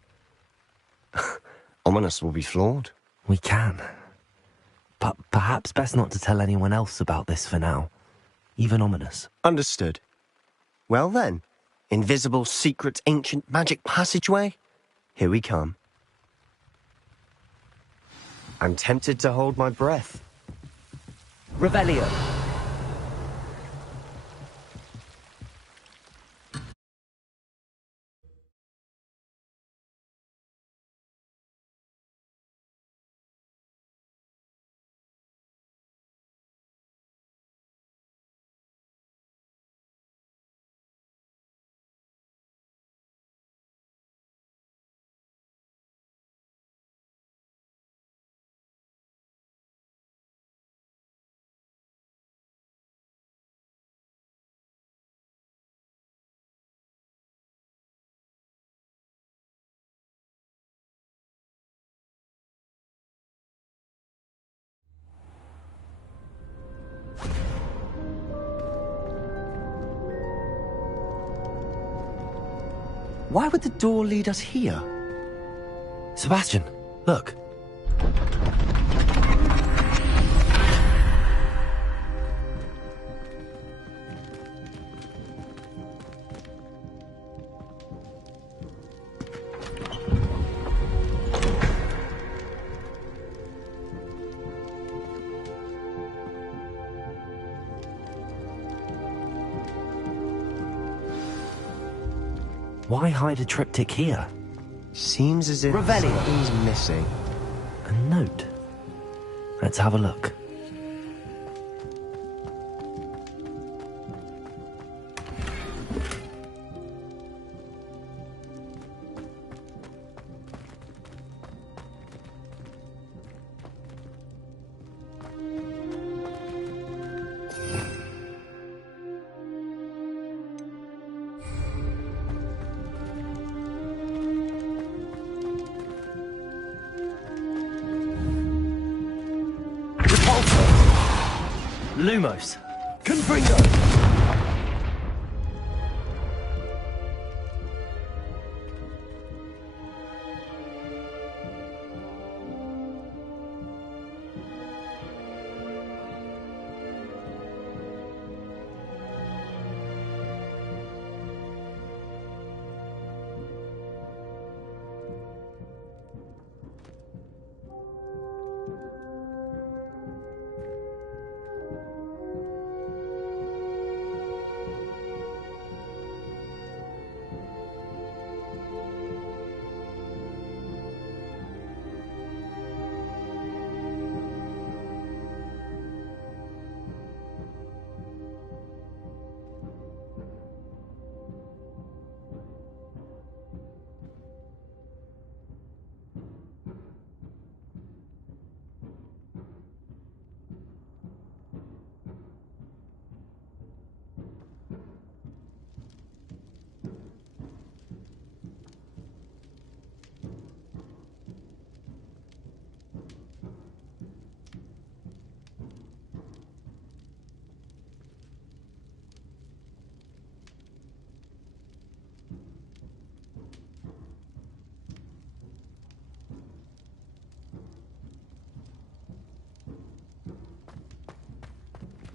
Ominous will be floored. We can. But perhaps best not to tell anyone else about this for now. Even Ominous. Understood. Well then, invisible, secret, ancient magic passageway? Here we come. I'm tempted to hold my breath. Revelio. Why would the door lead us here? Sebastian, look. Why hide a triptych here? Seems as if Revelio. something's missing. A note. Let's have a look. Lumos. Confringo!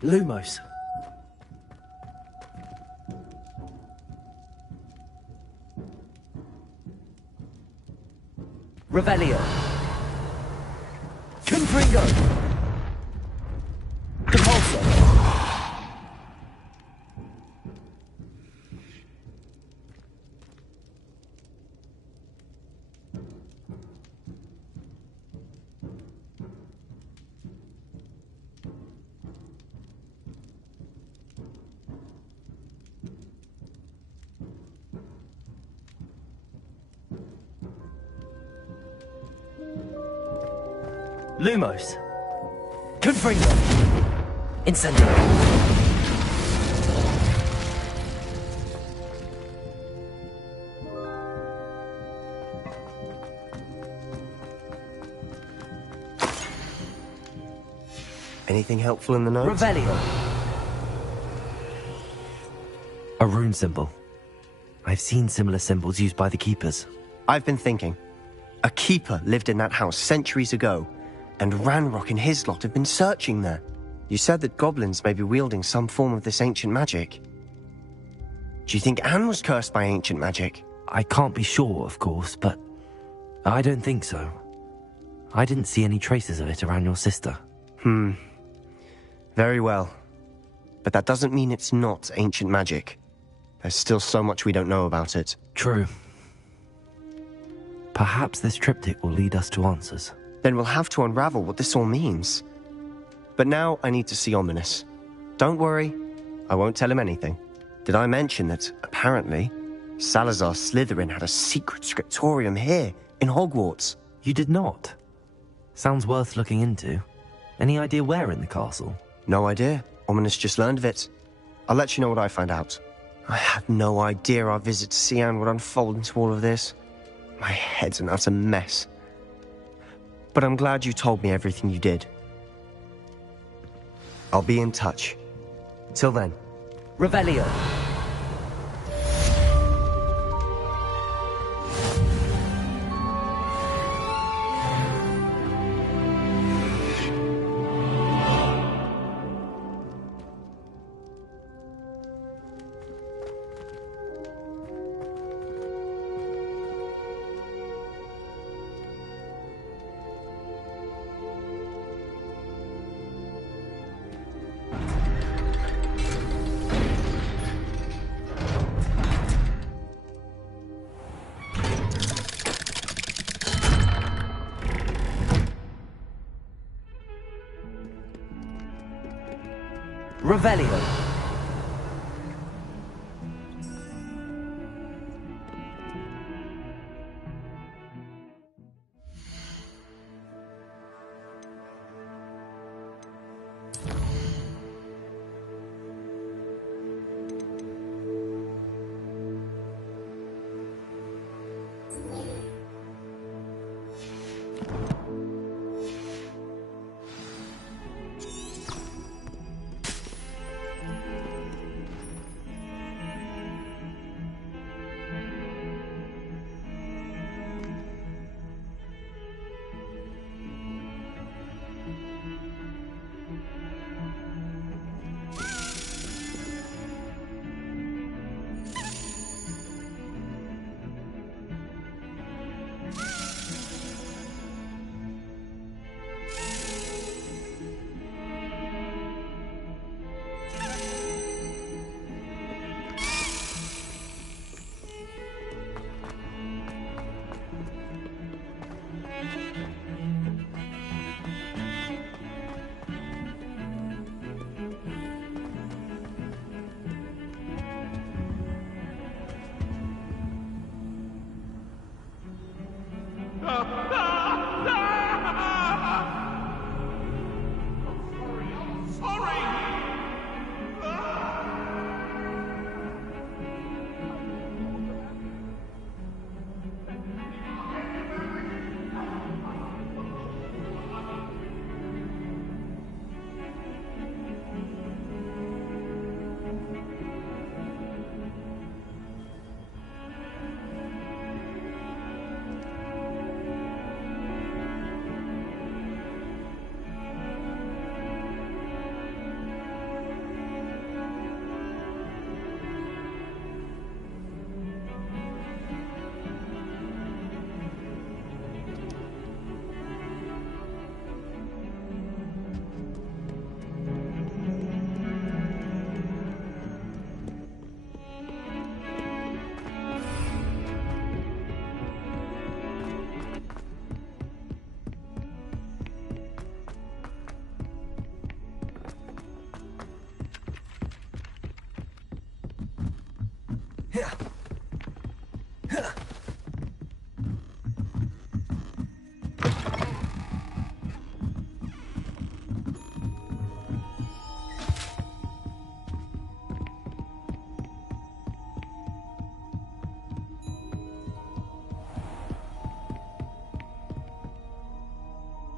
Lumos. Revelio. Confringo. Compulso. Lumos. Confringo. Incendio. Anything helpful in the notes? Revelio. A rune symbol. I've seen similar symbols used by the Keepers. I've been thinking. A keeper lived in that house centuries ago, and Ranrock and his lot have been searching there. You said that goblins may be wielding some form of this ancient magic. Do you think Anne was cursed by ancient magic? I can't be sure, of course, but I don't think so. I didn't see any traces of it around your sister. Very well. But that doesn't mean it's not ancient magic. There's still so much we don't know about it. True. Perhaps this triptych will lead us to answers. Then we'll have to unravel what this all means. But now I need to see Ominous. Don't worry, I won't tell him anything. Did I mention that, apparently, Salazar Slytherin had a secret scriptorium here, in Hogwarts? You did not? Sounds worth looking into. Any idea where in the castle? No idea. Ominous just learned of it. I'll let you know what I find out. I had no idea our visit to Cian would unfold into all of this. My head's an utter mess. But I'm glad you told me everything you did. I'll be in touch. Till then. Revelio. Revelio.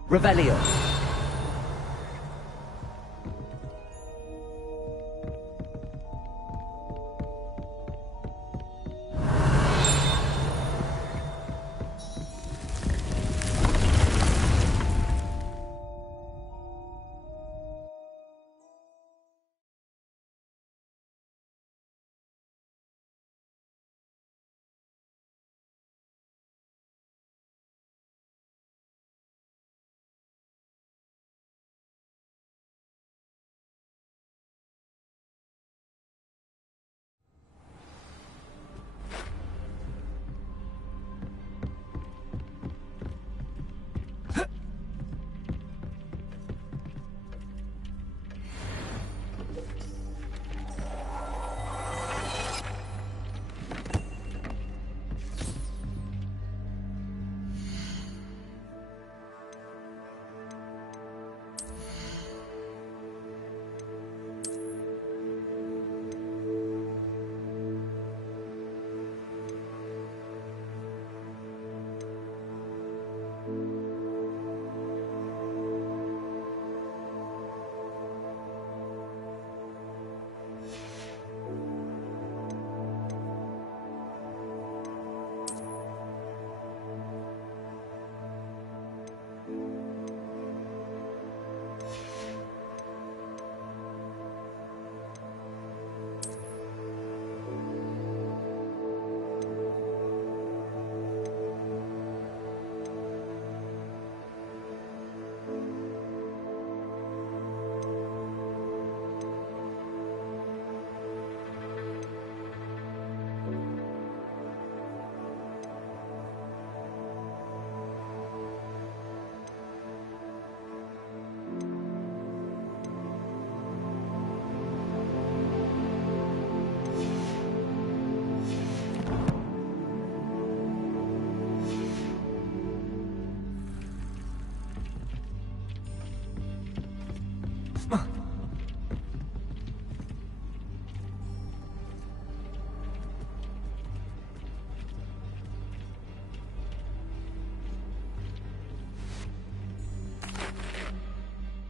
Revelio.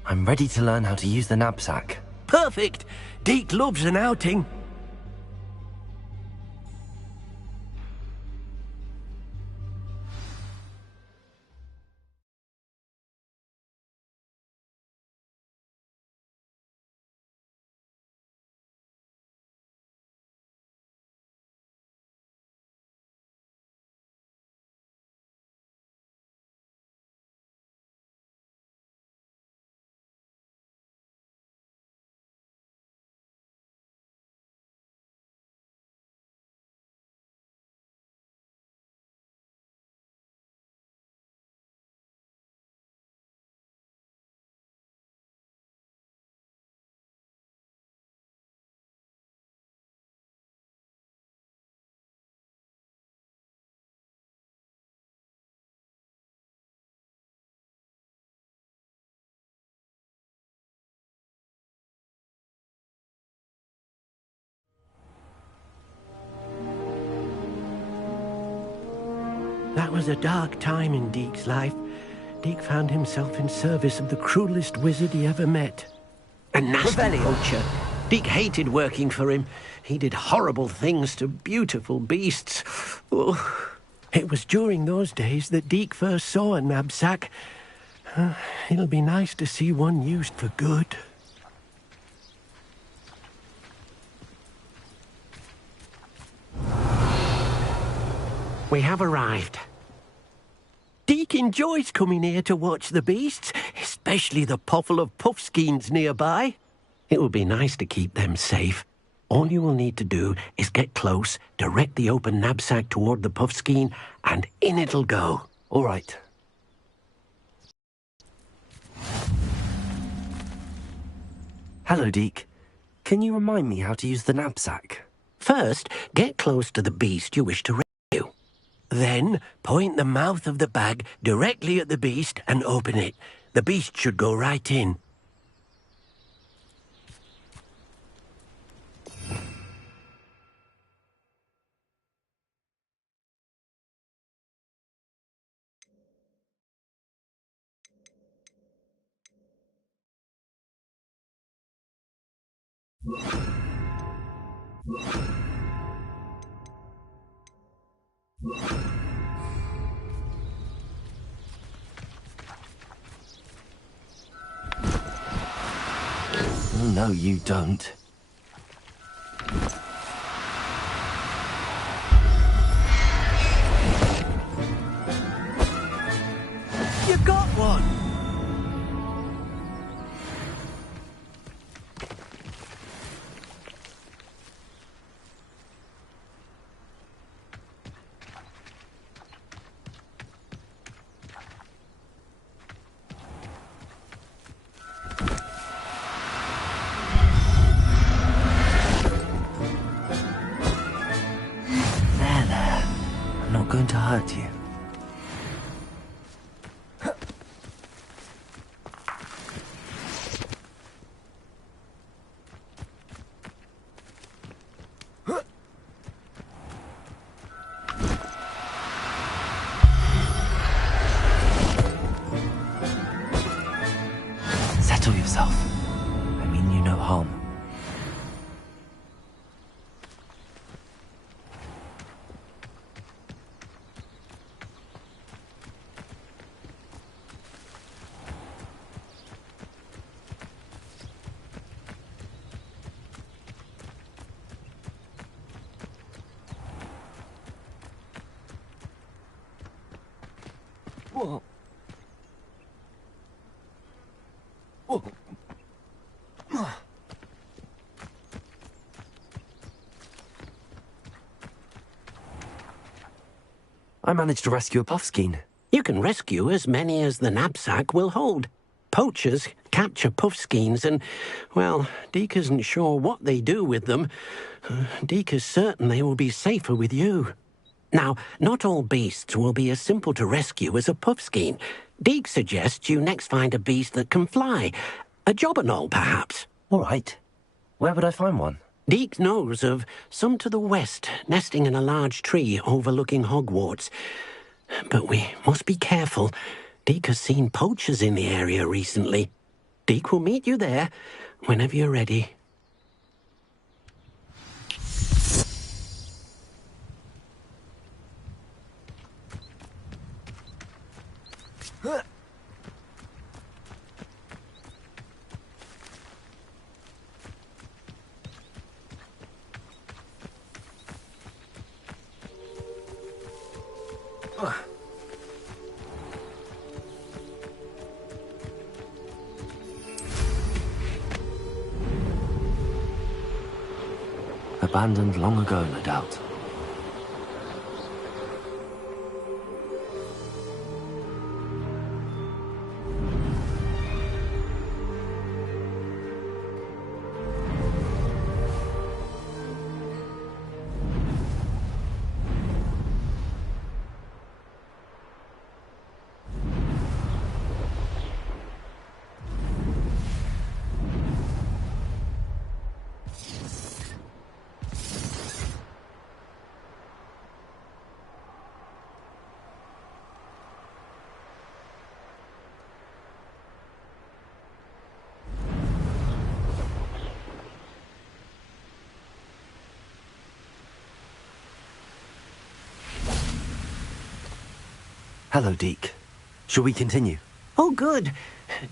I'm ready to learn how to use the knapsack. Perfect! Deke loves an outing. That was a dark time in Deke's life. Deke found himself in service of the cruelest wizard he ever met. A nasty poacher. Deke hated working for him. He did horrible things to beautiful beasts. Oh. It was during those days that Deke first saw a knapsack. It'll be nice to see one used for good. We have arrived. Deke enjoys coming here to watch the beasts, especially the puffle of puffskeins nearby. It would be nice to keep them safe. All you will need to do is get close, direct the open knapsack toward the puffskein, and in it'll go. All right. Hello, Deke. Can you remind me how to use the knapsack? First, get close to the beast you wish to rescue. Then, point the mouth of the bag directly at the beast and open it. The beast should go right in. Oh, no, you don't. You got one! There. I'm not going to hurt you. Settle yourself. I mean you no harm. Whoa. Whoa. I managed to rescue a puffskein. You can rescue as many as the knapsack will hold. Poachers capture puffskeins and, well, Deke isn't sure what they do with them. Deke is certain they will be safer with you. Now, not all beasts will be as simple to rescue as a puffskein. Deke suggests you next find a beast that can fly. A jobberknoll, perhaps. All right. Where would I find one? Deke knows of some to the west, nesting in a large tree overlooking Hogwarts. But we must be careful. Deke has seen poachers in the area recently. Deke will meet you there whenever you're ready. Abandoned long ago, no doubt. Hello, Deke. Shall we continue? Oh, good.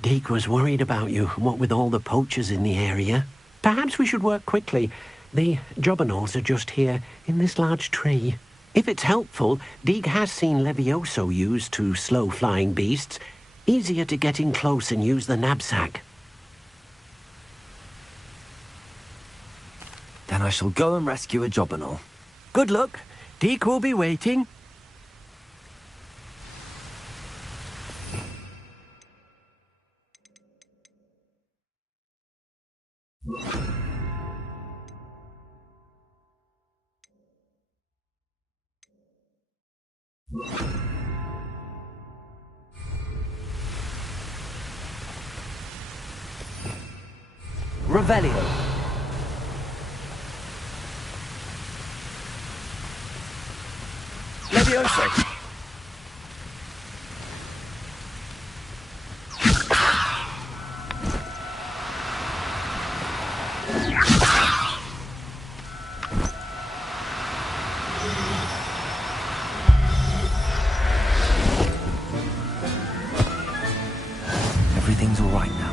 Deke was worried about you, what with all the poachers in the area. Perhaps we should work quickly. The jobberknolls are just here, in this large tree. If it's helpful, Deke has seen Levioso used to slow flying beasts. Easier to get in close and use the knapsack. Then I shall go and rescue a jobberknoll. Good luck. Deke will be waiting. Revelio. Levioso. Everything's all right now.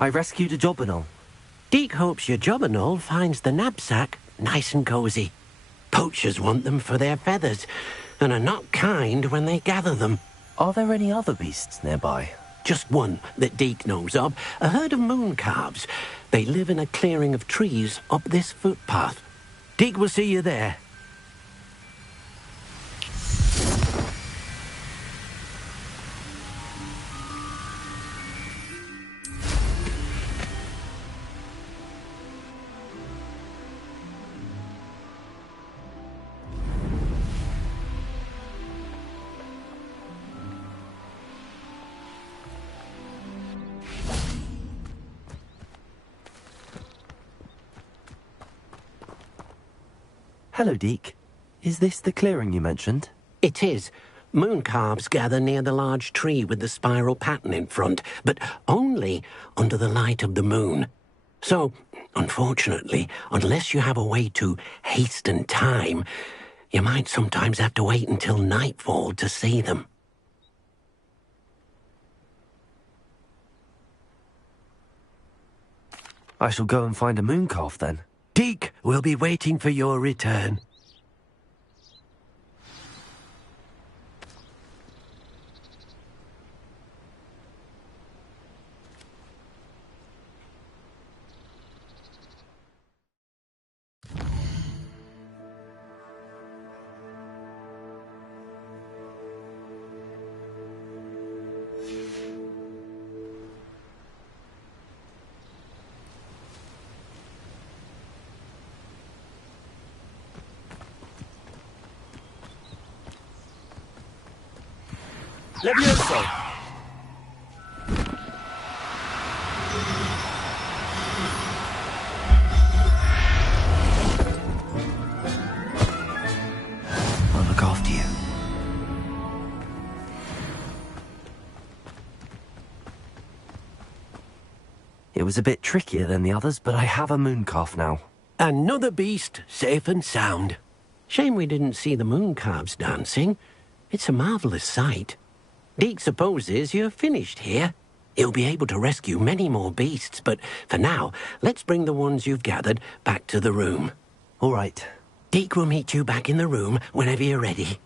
I rescued a Jobberknoll. Deke hopes your Jobberknoll finds the knapsack nice and cosy. Poachers want them for their feathers, and are not kind when they gather them. Are there any other beasts nearby? Just one that Deke knows of, a herd of moon calves. They live in a clearing of trees up this footpath. Deke will see you there. Hello, Deke. Is this the clearing you mentioned? It is. Moon calves gather near the large tree with the spiral pattern in front, but only under the light of the moon. So, unfortunately, unless you have a way to hasten time, you might sometimes have to wait until nightfall to see them. I shall go and find a moon calf then. Deke will be waiting for your return. Levioso. I'll look after you. It was a bit trickier than the others, but I have a moon calf now. Another beast, safe and sound. Shame we didn't see the moon calves dancing. It's a marvellous sight. Deke supposes you're finished here. He'll be able to rescue many more beasts, but for now, let's bring the ones you've gathered back to the room. All right. Deke will meet you back in the room whenever you're ready.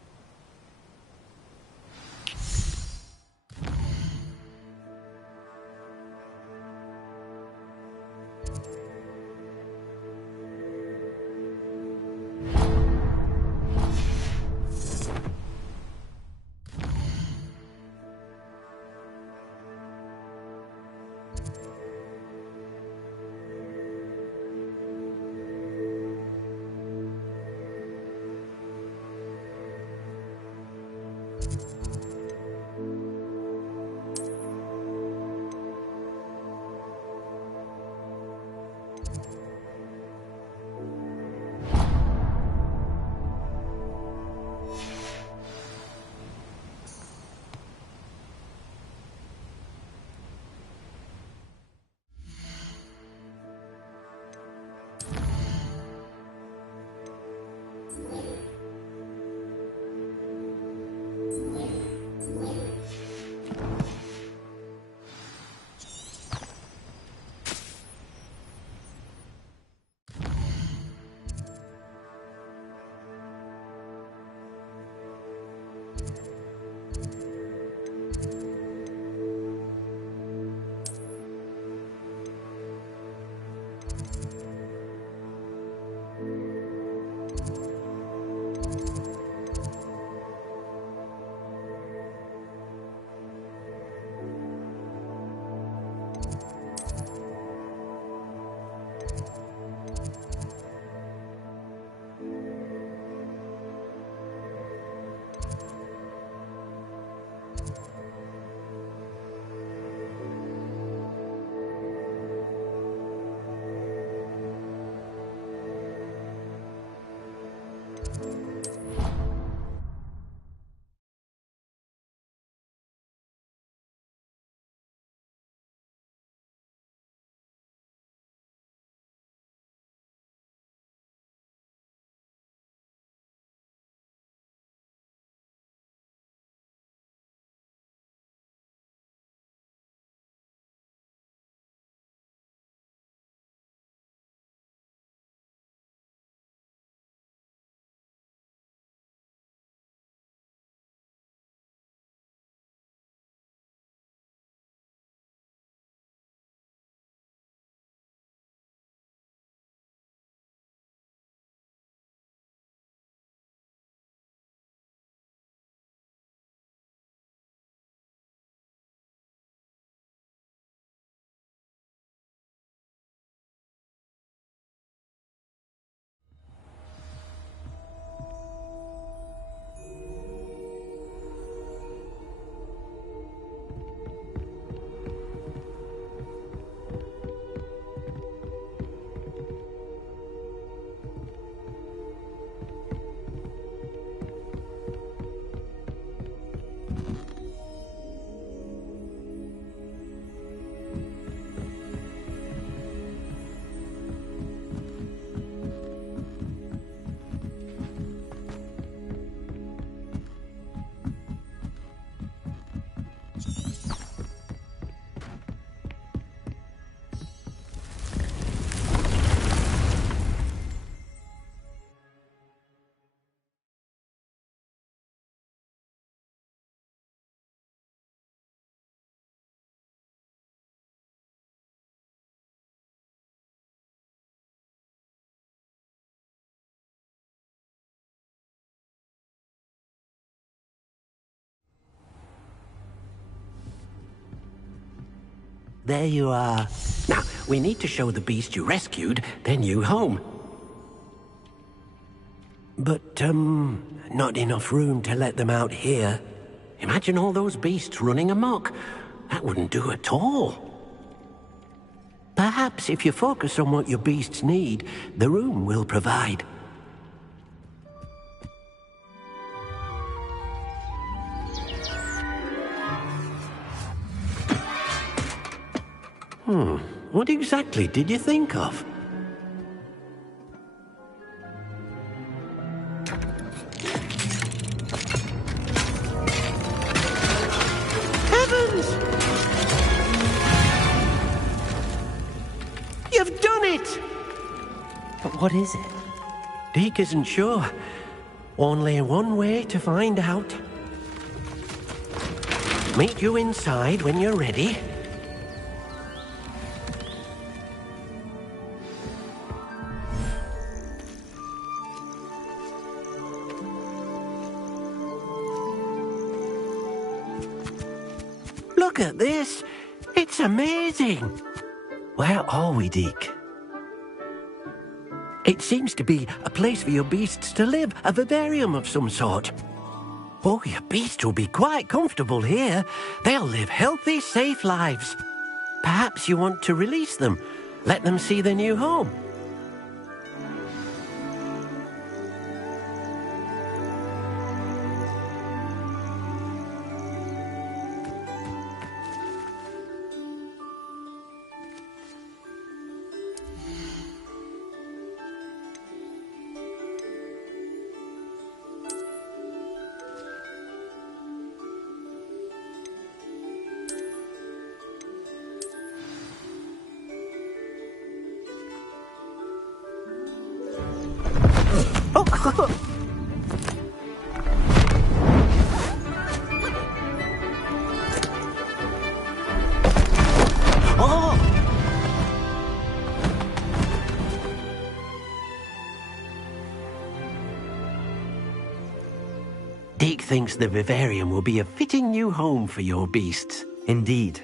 there you are. Now, we need to show the beast you rescued their new home. But, not enough room to let them out here. Imagine all those beasts running amok. That wouldn't do at all. Perhaps if you focus on what your beasts need, the room will provide. What exactly did you think of? Heavens! You've done it! But what is it? Deke isn't sure. Only one way to find out. Meet you inside when you're ready. Look at this! It's amazing! Where are we, Deke? It seems to be a place for your beasts to live, a vivarium of some sort. Oh, your beasts will be quite comfortable here. They'll live healthy, safe lives. Perhaps you want to release them, let them see their new home. Deke thinks the vivarium will be a fitting new home for your beasts. Indeed.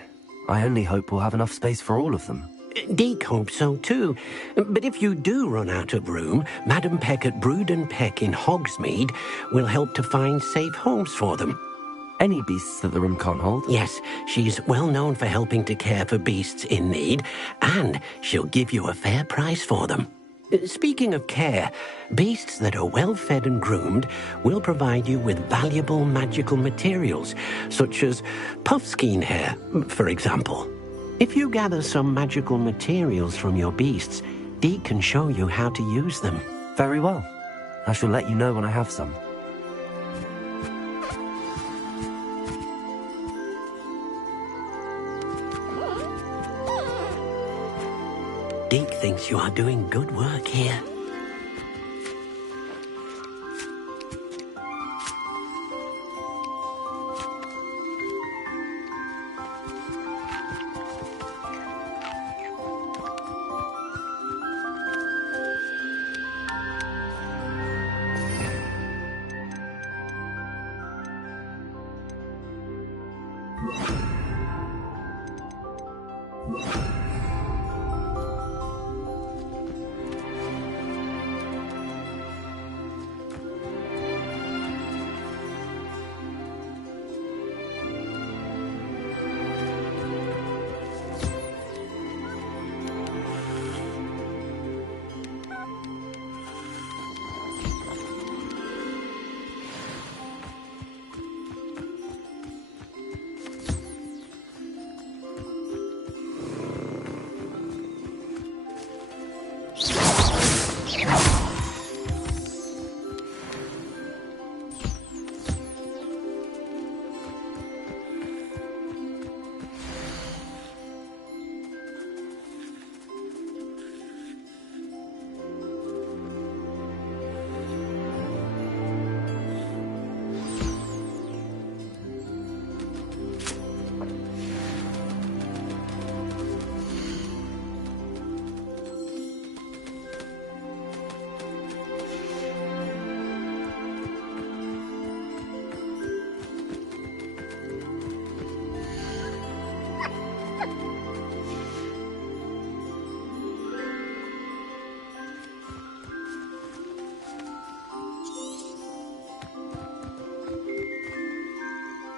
I only hope we'll have enough space for all of them. Deke hopes so too. But if you do run out of room, Madam Peck at Brood and Peck in Hogsmeade will help to find safe homes for them. Any beasts that the room can't hold? Yes, she's well known for helping to care for beasts in need, and she'll give you a fair price for them. Speaking of care, beasts that are well fed and groomed will provide you with valuable magical materials, such as puffskein hair, for example. If you gather some magical materials from your beasts, Deke can show you how to use them. Very well. I shall let you know when I have some. Deke thinks you are doing good work here.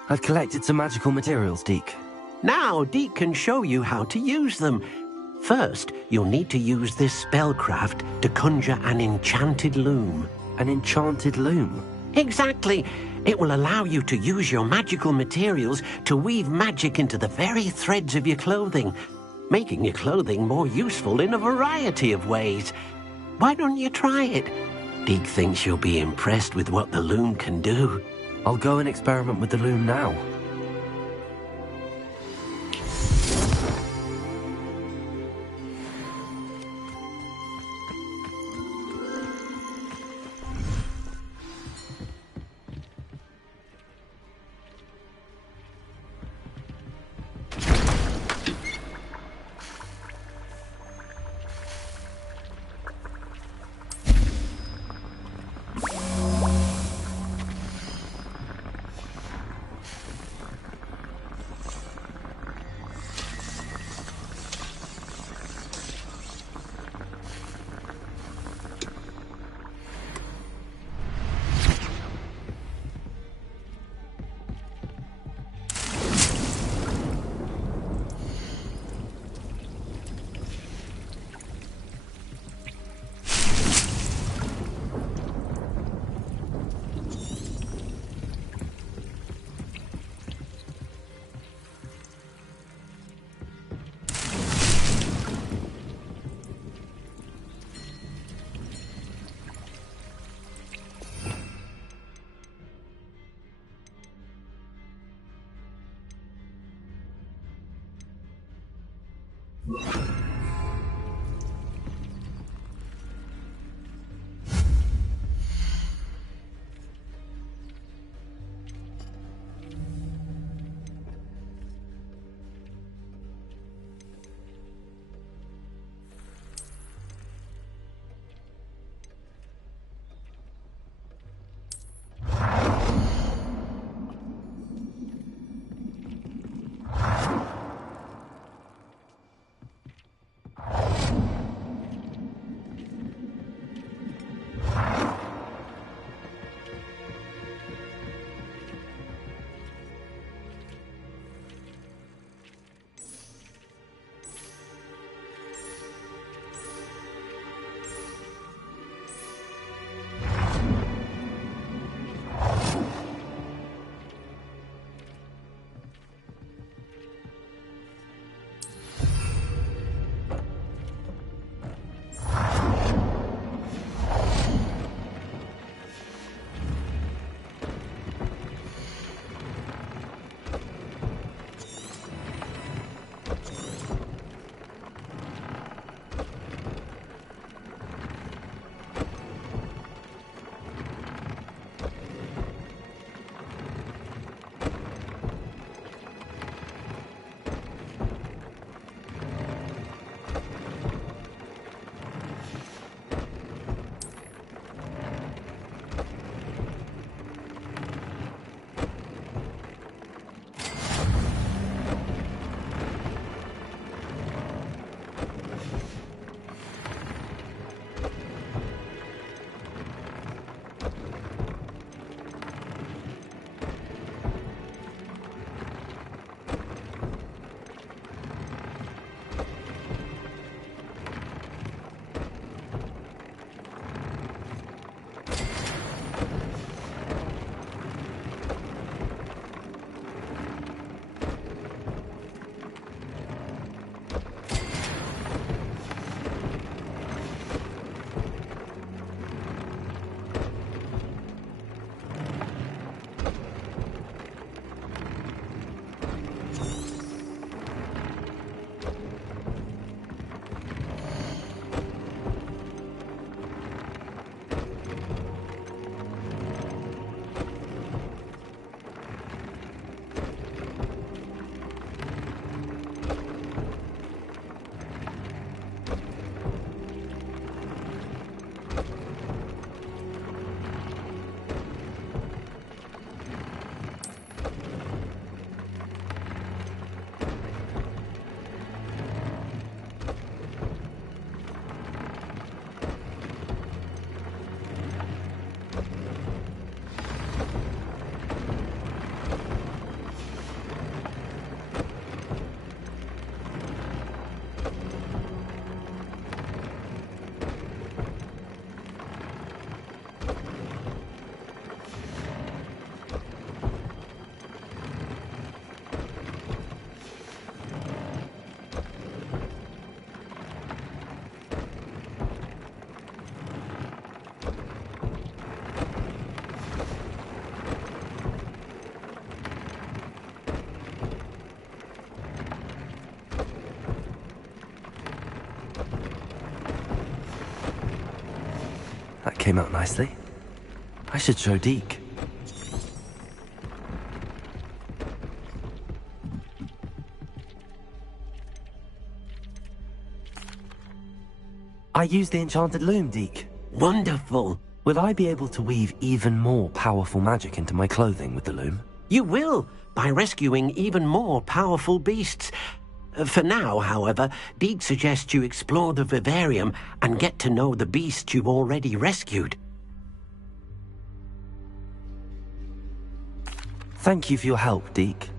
I've collected some magical materials, Deke. Now, Deke can show you how to use them. First, you'll need to use this spellcraft to conjure an enchanted loom. An enchanted loom? Exactly. It will allow you to use your magical materials to weave magic into the very threads of your clothing, making your clothing more useful in a variety of ways. Why don't you try it? Deke thinks you'll be impressed with what the loom can do. I'll go and experiment with the loom now. came out nicely. I should show Deke. I used the enchanted loom, Deke. Wonderful. Will I be able to weave even more powerful magic into my clothing with the loom? You will, by rescuing even more powerful beasts. For now, however, Deke suggests you explore the vivarium and get to know the beasts you've already rescued. Thank you for your help, Deke.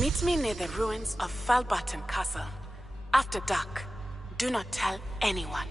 Meet me near the ruins of Falbaton Castle. After dark. Do not tell anyone.